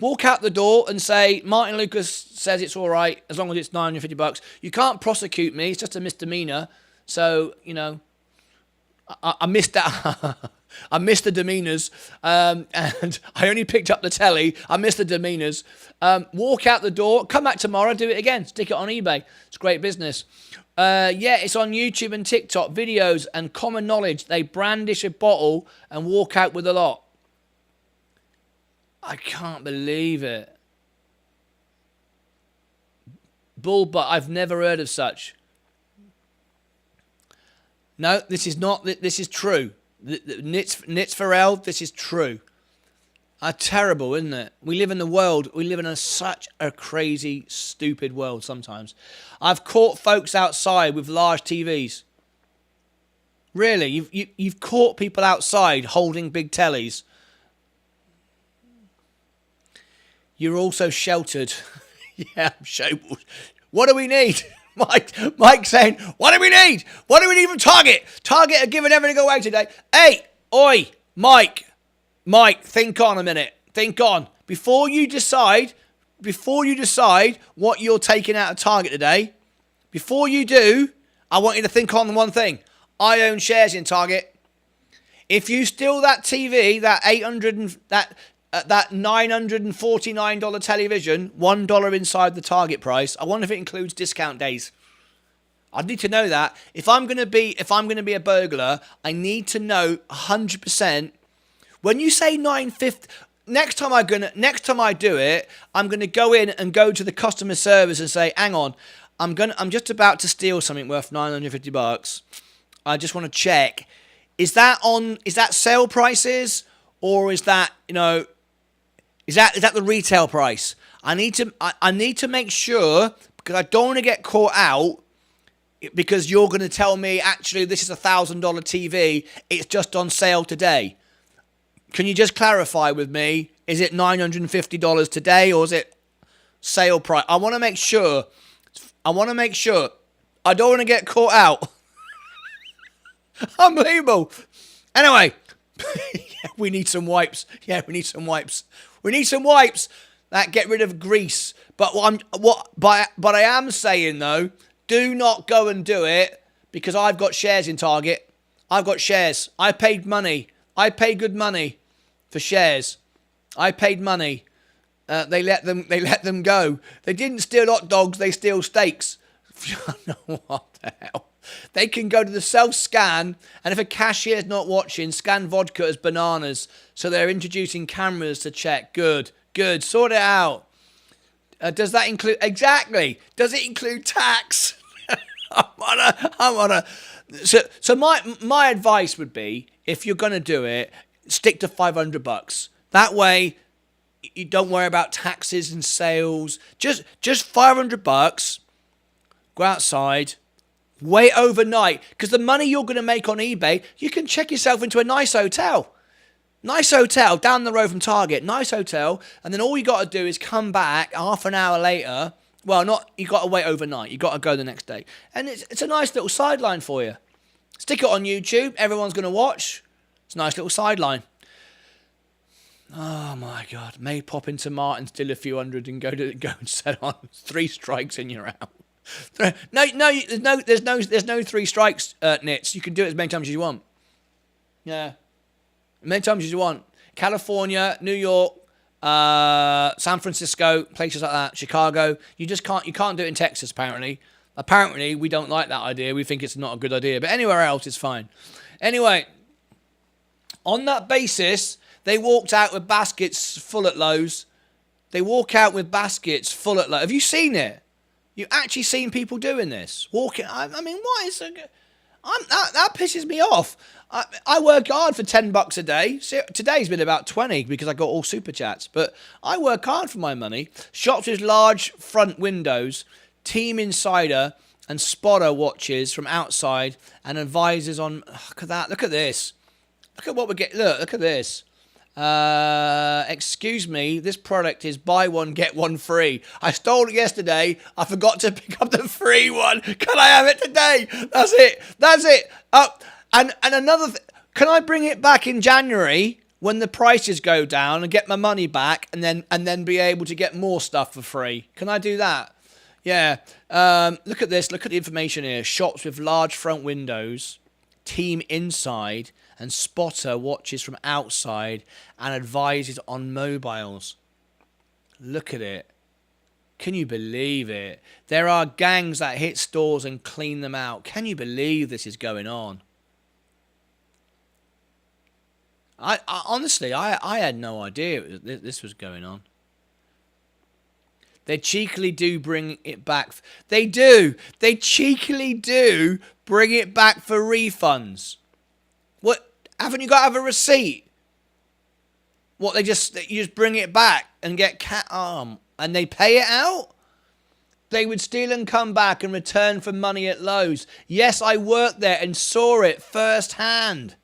Walk out the door and say, Martyn Lucas says it's all right as long as it's $950. You can't prosecute me. It's just a misdemeanor. So, you know, I missed that. I missed the demeanors, and I only picked up the telly. I missed the demeanors. Walk out the door. Come back tomorrow. Do it again. Stick it on eBay. It's great business. Yeah, it's on YouTube and TikTok. Videos and common knowledge. They brandish a bottle and walk out with a lot. I can't believe it. Bull, but I've never heard of such. No, this is not. This is true. Nits Farrell, this is true. Terrible, isn't it? We live in the world. We live in such a crazy, stupid world sometimes. I've caught folks outside with large TVs. Really, you've caught people outside holding big tellies. You're also sheltered. Yeah, I'm sheltered. What do we need? Mike saying, what do we need? What do we need from Target? Target are giving everything away today. Hey, oi, Mike, think on a minute. Think on. Before you decide what you're taking out of Target today, before you do, I want you to think on one thing. I own shares in Target. If you steal that TV, that $949 television, $1 inside the target price. I wonder if it includes discount days. I need to know that. If I'm going to be a burglar, I need to know 100%. When you say $950, next time I do it, I'm gonna go in and go to the customer service and say, hang on, I'm just about to steal something worth $950. I just want to check. Is that sale prices, or is that, you know, is that the retail price? I need to make sure, because I don't want to get caught out, because you're going to tell me, actually, this is $1,000 TV. It's just on sale today. Can you just clarify with me? Is it $950 today, or is it sale price? I want to make sure. I don't want to get caught out. Unbelievable. Anyway, we need some wipes. Yeah, we need some wipes. We need some wipes that get rid of grease. But I am saying though, do not go and do it, because I've got shares in Target. I've got shares. I paid money. I paid good money for shares. I paid money. They let them go. They didn't steal hot dogs. They steal steaks. What the hell? They can go to the self-scan, and if a cashier's not watching, scan vodka as bananas. So they're introducing cameras to check. Good. Sort it out. Does that include... Exactly. Does it include tax? So my advice would be, if you're going to do it, stick to $500. That way, you don't worry about taxes and sales. Just $500. Go outside. Wait overnight, because the money you're going to make on eBay, you can check yourself into a nice hotel. Nice hotel down the road from Target. Nice hotel. And then all you got to do is come back half an hour later. Well, you got to wait overnight. You got to go the next day. And it's a nice little sideline for you. Stick it on YouTube. Everyone's going to watch. It's a nice little sideline. Oh my God. May pop into Martin, steal a few hundred, and go and sell on 3 strikes and you're out. No, there's no 3 strikes, Nits. You can do it as many times as you want. Yeah. Many times as you want. California, New York, San Francisco, places like that, Chicago. You can't do it in Texas, apparently. Apparently, we don't like that idea. We think it's not a good idea. But anywhere else is fine. Anyway, on that basis, they walked out with baskets full at Lowe's. They walk out with baskets full at Lowe's. Have you seen it? You actually seen people doing this? Walking. I mean, what is that pisses me off. I work hard for $10 a day. Today's been about 20 because I got all super chats. But I work hard for my money. Shops with large front windows, Team Insider and spotter watches from outside, and advisors on. Look at that. Look at this. Look at what we get. Look at this. Excuse me, this product is buy one, get one free. I stole it yesterday. I forgot to pick up the free one. Can I have it today? That's it. Oh, and another can I bring it back in January? when the prices go down and get my money back, and then be able to get more stuff for free. Can I do that? Yeah. Look at this. Look at the information here. Shops with large front windows, team inside, and spotter watches from outside and advises on mobiles. Look at it. Can you believe it? There are gangs that hit stores and clean them out. Can you believe this is going on? I honestly, I had no idea this was going on. They cheekily do bring it back. They do. They cheekily do bring it back for refunds. What? Haven't you got to have a receipt? What, you just bring it back and get cat arm and they pay it out? They would steal and come back and return for money at Lowe's. Yes, I worked there and saw it firsthand.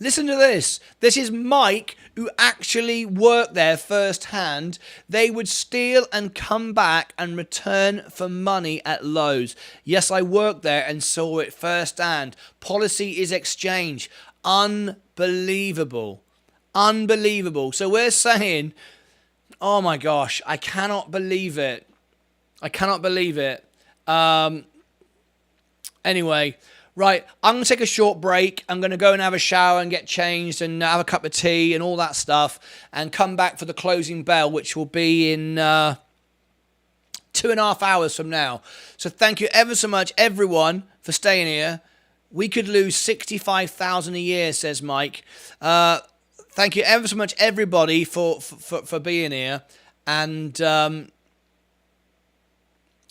Listen to this. This is Mike, who actually worked there firsthand. They would steal and come back and return for money at Lowe's. Yes, I worked there and saw it firsthand. Policy is exchange. Unbelievable. Unbelievable. So we're saying, oh my gosh, I cannot believe it. I cannot believe it. Anyway, right, I'm going to take a short break. I'm going to go and have a shower and get changed and have a cup of tea and all that stuff and come back for the closing bell, which will be in 2.5 hours from now. So thank you ever so much, everyone, for staying here. We could lose 65,000 a year, says Mike. Thank you ever so much, everybody, for being here and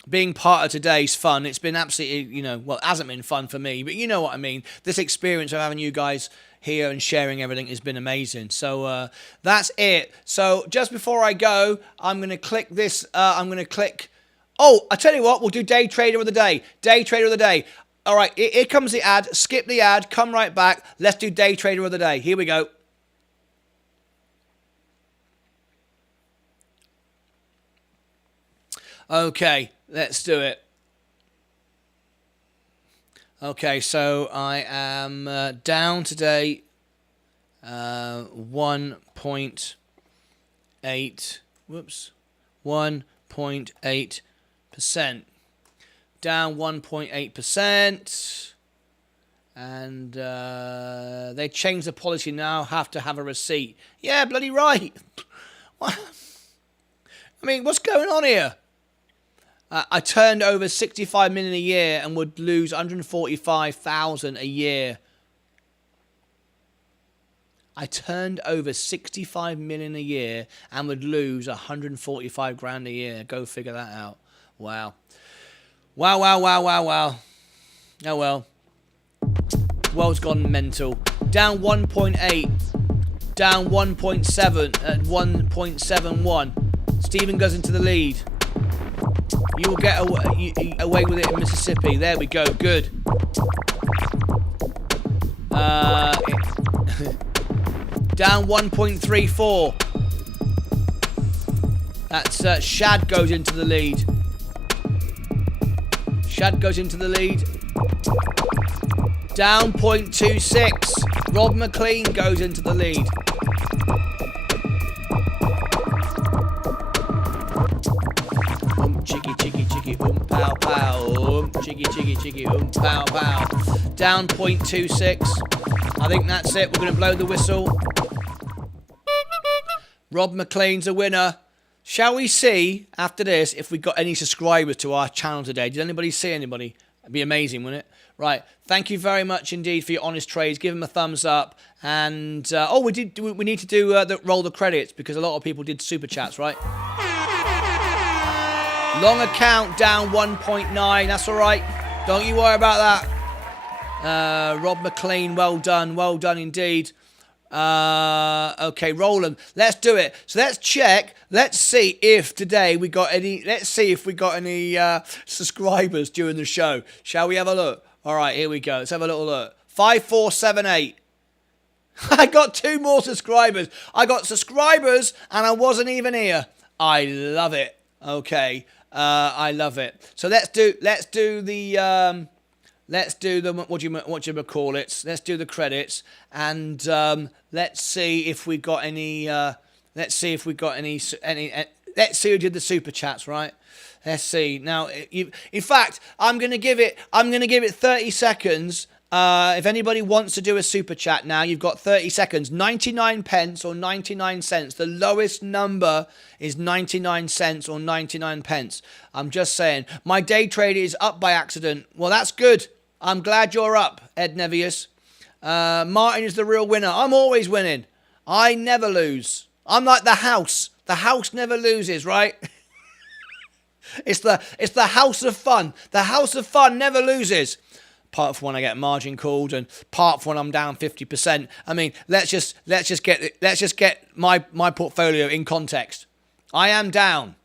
being part of today's fun. It's been absolutely, well, it hasn't been fun for me, but you know what I mean. This experience of having you guys here and sharing everything has been amazing. So that's it. So just before I go, I'm going to click this. Oh, I tell you what, we'll do Day Trader of the Day. Day Trader of the Day. All right, here comes the ad. Skip the ad. Come right back. Let's do Day Trader of the Day. Here we go. Okay, let's do it. Okay, so I am down today 1.8. Whoops, 1.8%. Down 1.8%. And they changed the policy now. Have to have a receipt. Yeah, bloody right. What? I mean, what's going on here? I turned over 65 million a year and would lose 145,000 a year. I turned over 65 million a year and would lose 145 grand a year. Go figure that out. Wow. Wow, wow, wow, wow, wow. Oh well. World's gone mental. Down 1.8. Down 1.7 at 1.71. Stephen goes into the lead. You will get away with it in Mississippi. There we go. Good. Down 1.34. That's Shad goes into the lead. Shad goes into the lead. Down 0.26. Rob McLean goes into the lead. Chiggy, chiggy, chiggy, pow, pow. Chiggy, chiggy, chiggy, pow, pow. Down 0.26. I think that's it. We're going to blow the whistle. Rob McLean's a winner. Shall we see, after this, if we got any subscribers to our channel today? Did anybody see anybody? It'd be amazing, wouldn't it? Right. Thank you very much indeed for your honest trades. Give them a thumbs up. And, we need to do roll the credits because a lot of people did super chats, right? Long account down 1.9. That's all right. Don't you worry about that. Rob McLean, well done. Well done indeed. Okay, Roland. Let's do it. So let's check. Let's see if today we got any. Let's see if we got any subscribers during the show. Shall we have a look? All right, here we go. Let's have a little look. 5478. I got 2 more subscribers. I got subscribers and I wasn't even here. I love it. Okay. I love it. So let's do the Let's do the what do you call it? Let's do the credits, and let's see if we got any. Let's see if we got any. Let's see who did the super chats, right? Let's see. Now, in fact, I'm gonna give it 30 seconds. If anybody wants to do a super chat now, you've got 30 seconds. 99 pence or 99 cents. The lowest number is 99 cents or 99 pence. I'm just saying. My day trade is up by accident. Well, that's good. I'm glad you're up, Ed Nevius. Martin is the real winner. I'm always winning. I never lose. I'm like the house. The house never loses, right? It's the house of fun. The house of fun never loses. Apart from when I get margin called, and apart from when I'm down 50%. I mean, let's just get my portfolio in context. I am down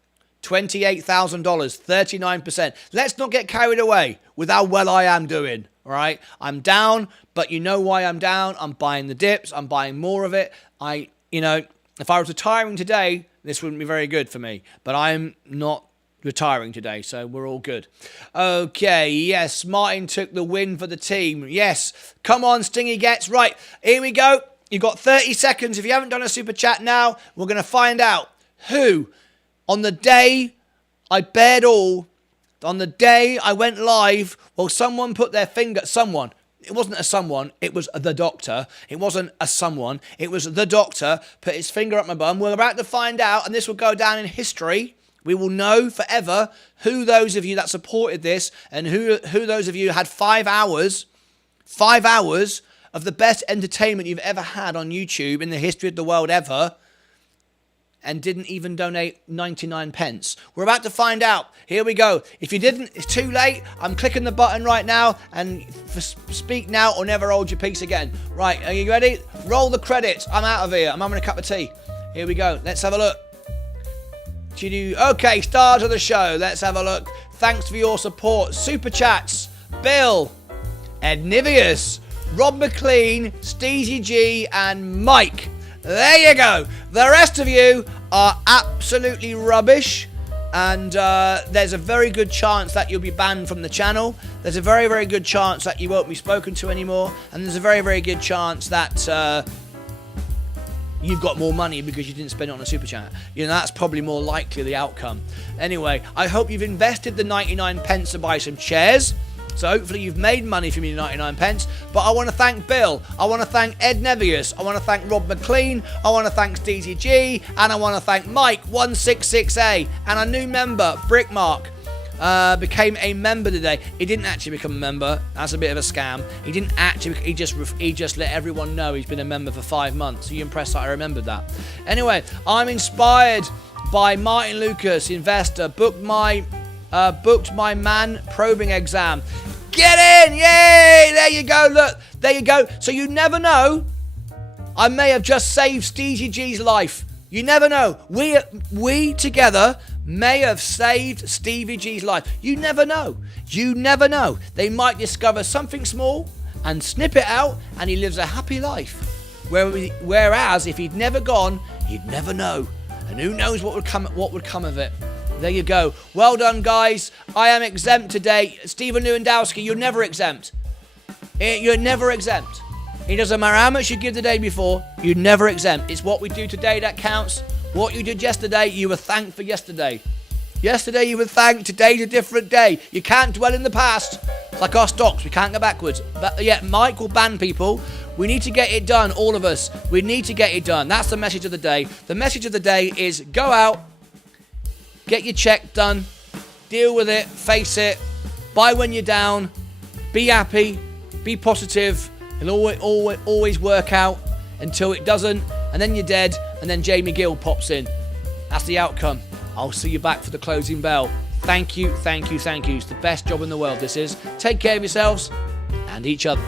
$28,000, 39%. Let's not get carried away with how well I am doing. All right, I'm down, but you know why I'm down? I'm buying the dips. I'm buying more of it. If I was retiring today, this wouldn't be very good for me. But I'm not retiring today, so we're all good. Okay, yes, Martin took the win for the team. Yes, come on, Stingy Gets. Right, here we go. You've got 30 seconds. If you haven't done a super chat now, we're going to find out who, on the day I bared all, on the day I went live, well, someone put their finger, someone. It wasn't a someone, it was the doctor. It wasn't a someone, it was the doctor put his finger up my bum. We're about to find out, and this will go down in history. We will know forever who those of you that supported this and who those of you had 5 hours of the best entertainment you've ever had on YouTube in the history of the world ever, and didn't even donate 99 pence. We're about to find out. Here we go. If you didn't, it's too late. I'm clicking the button right now, and speak now or never hold your peace again. Right, are you ready? Roll the credits. I'm out of here. I'm having a cup of tea. Here we go. Let's have a look. Okay, stars of the show. Let's have a look. Thanks for your support. Super chats. Bill, Ed Nivius, Rob McLean, Steezy G, and Mike. There you go. The rest of you are absolutely rubbish, and there's a very good chance that you'll be banned from the channel. There's a very, very good chance that you won't be spoken to anymore, and there's a very, very good chance that you've got more money because you didn't spend it on a super chat. That's probably more likely the outcome. Anyway, I hope you've invested the 99 pence to buy some shares. So hopefully you've made money from your 99 pence. But I want to thank Bill. I want to thank Ed Nevius. I want to thank Rob McLean. I want to thank Steezy G. And I want to thank Mike166A. And a new member, Brickmark, became a member today. He didn't actually become a member. That's a bit of a scam. He didn't actually. He just let everyone know he's been a member for 5 months. Are you impressed that I remembered that? Anyway, I'm inspired by Martyn Lucas Investor. Booked my man probing exam. Get in! Yay! There you go. Look, there you go. So you never know. I may have just saved Steezy G's life. You never know. We together may have saved Stevie G's life. You never know. You never know. They might discover something small and snip it out, and he lives a happy life. Whereas if he'd never gone, he'd never know. And who knows what would come of it. There you go. Well done, guys. I am exempt today. Stephen Lewandowski, you're never exempt. You're never exempt. It doesn't matter how much you give the day before, you're never exempt. It's what we do today that counts. What you did yesterday, you were thanked for yesterday. Yesterday you were thanked, today's a different day. You can't dwell in the past. It's like our stocks, we can't go backwards. But yet Mike will ban people. We need to get it done, all of us. We need to get it done. That's the message of the day. The message of the day is go out, get your check done, deal with it, face it, buy when you're down, be happy, be positive. It'll always work out until it doesn't, and then you're dead, and then Jamie Gill pops in. That's the outcome. I'll see you back for the closing bell. Thank you, thank you, thank you. It's the best job in the world, this is. Take care of yourselves and each other.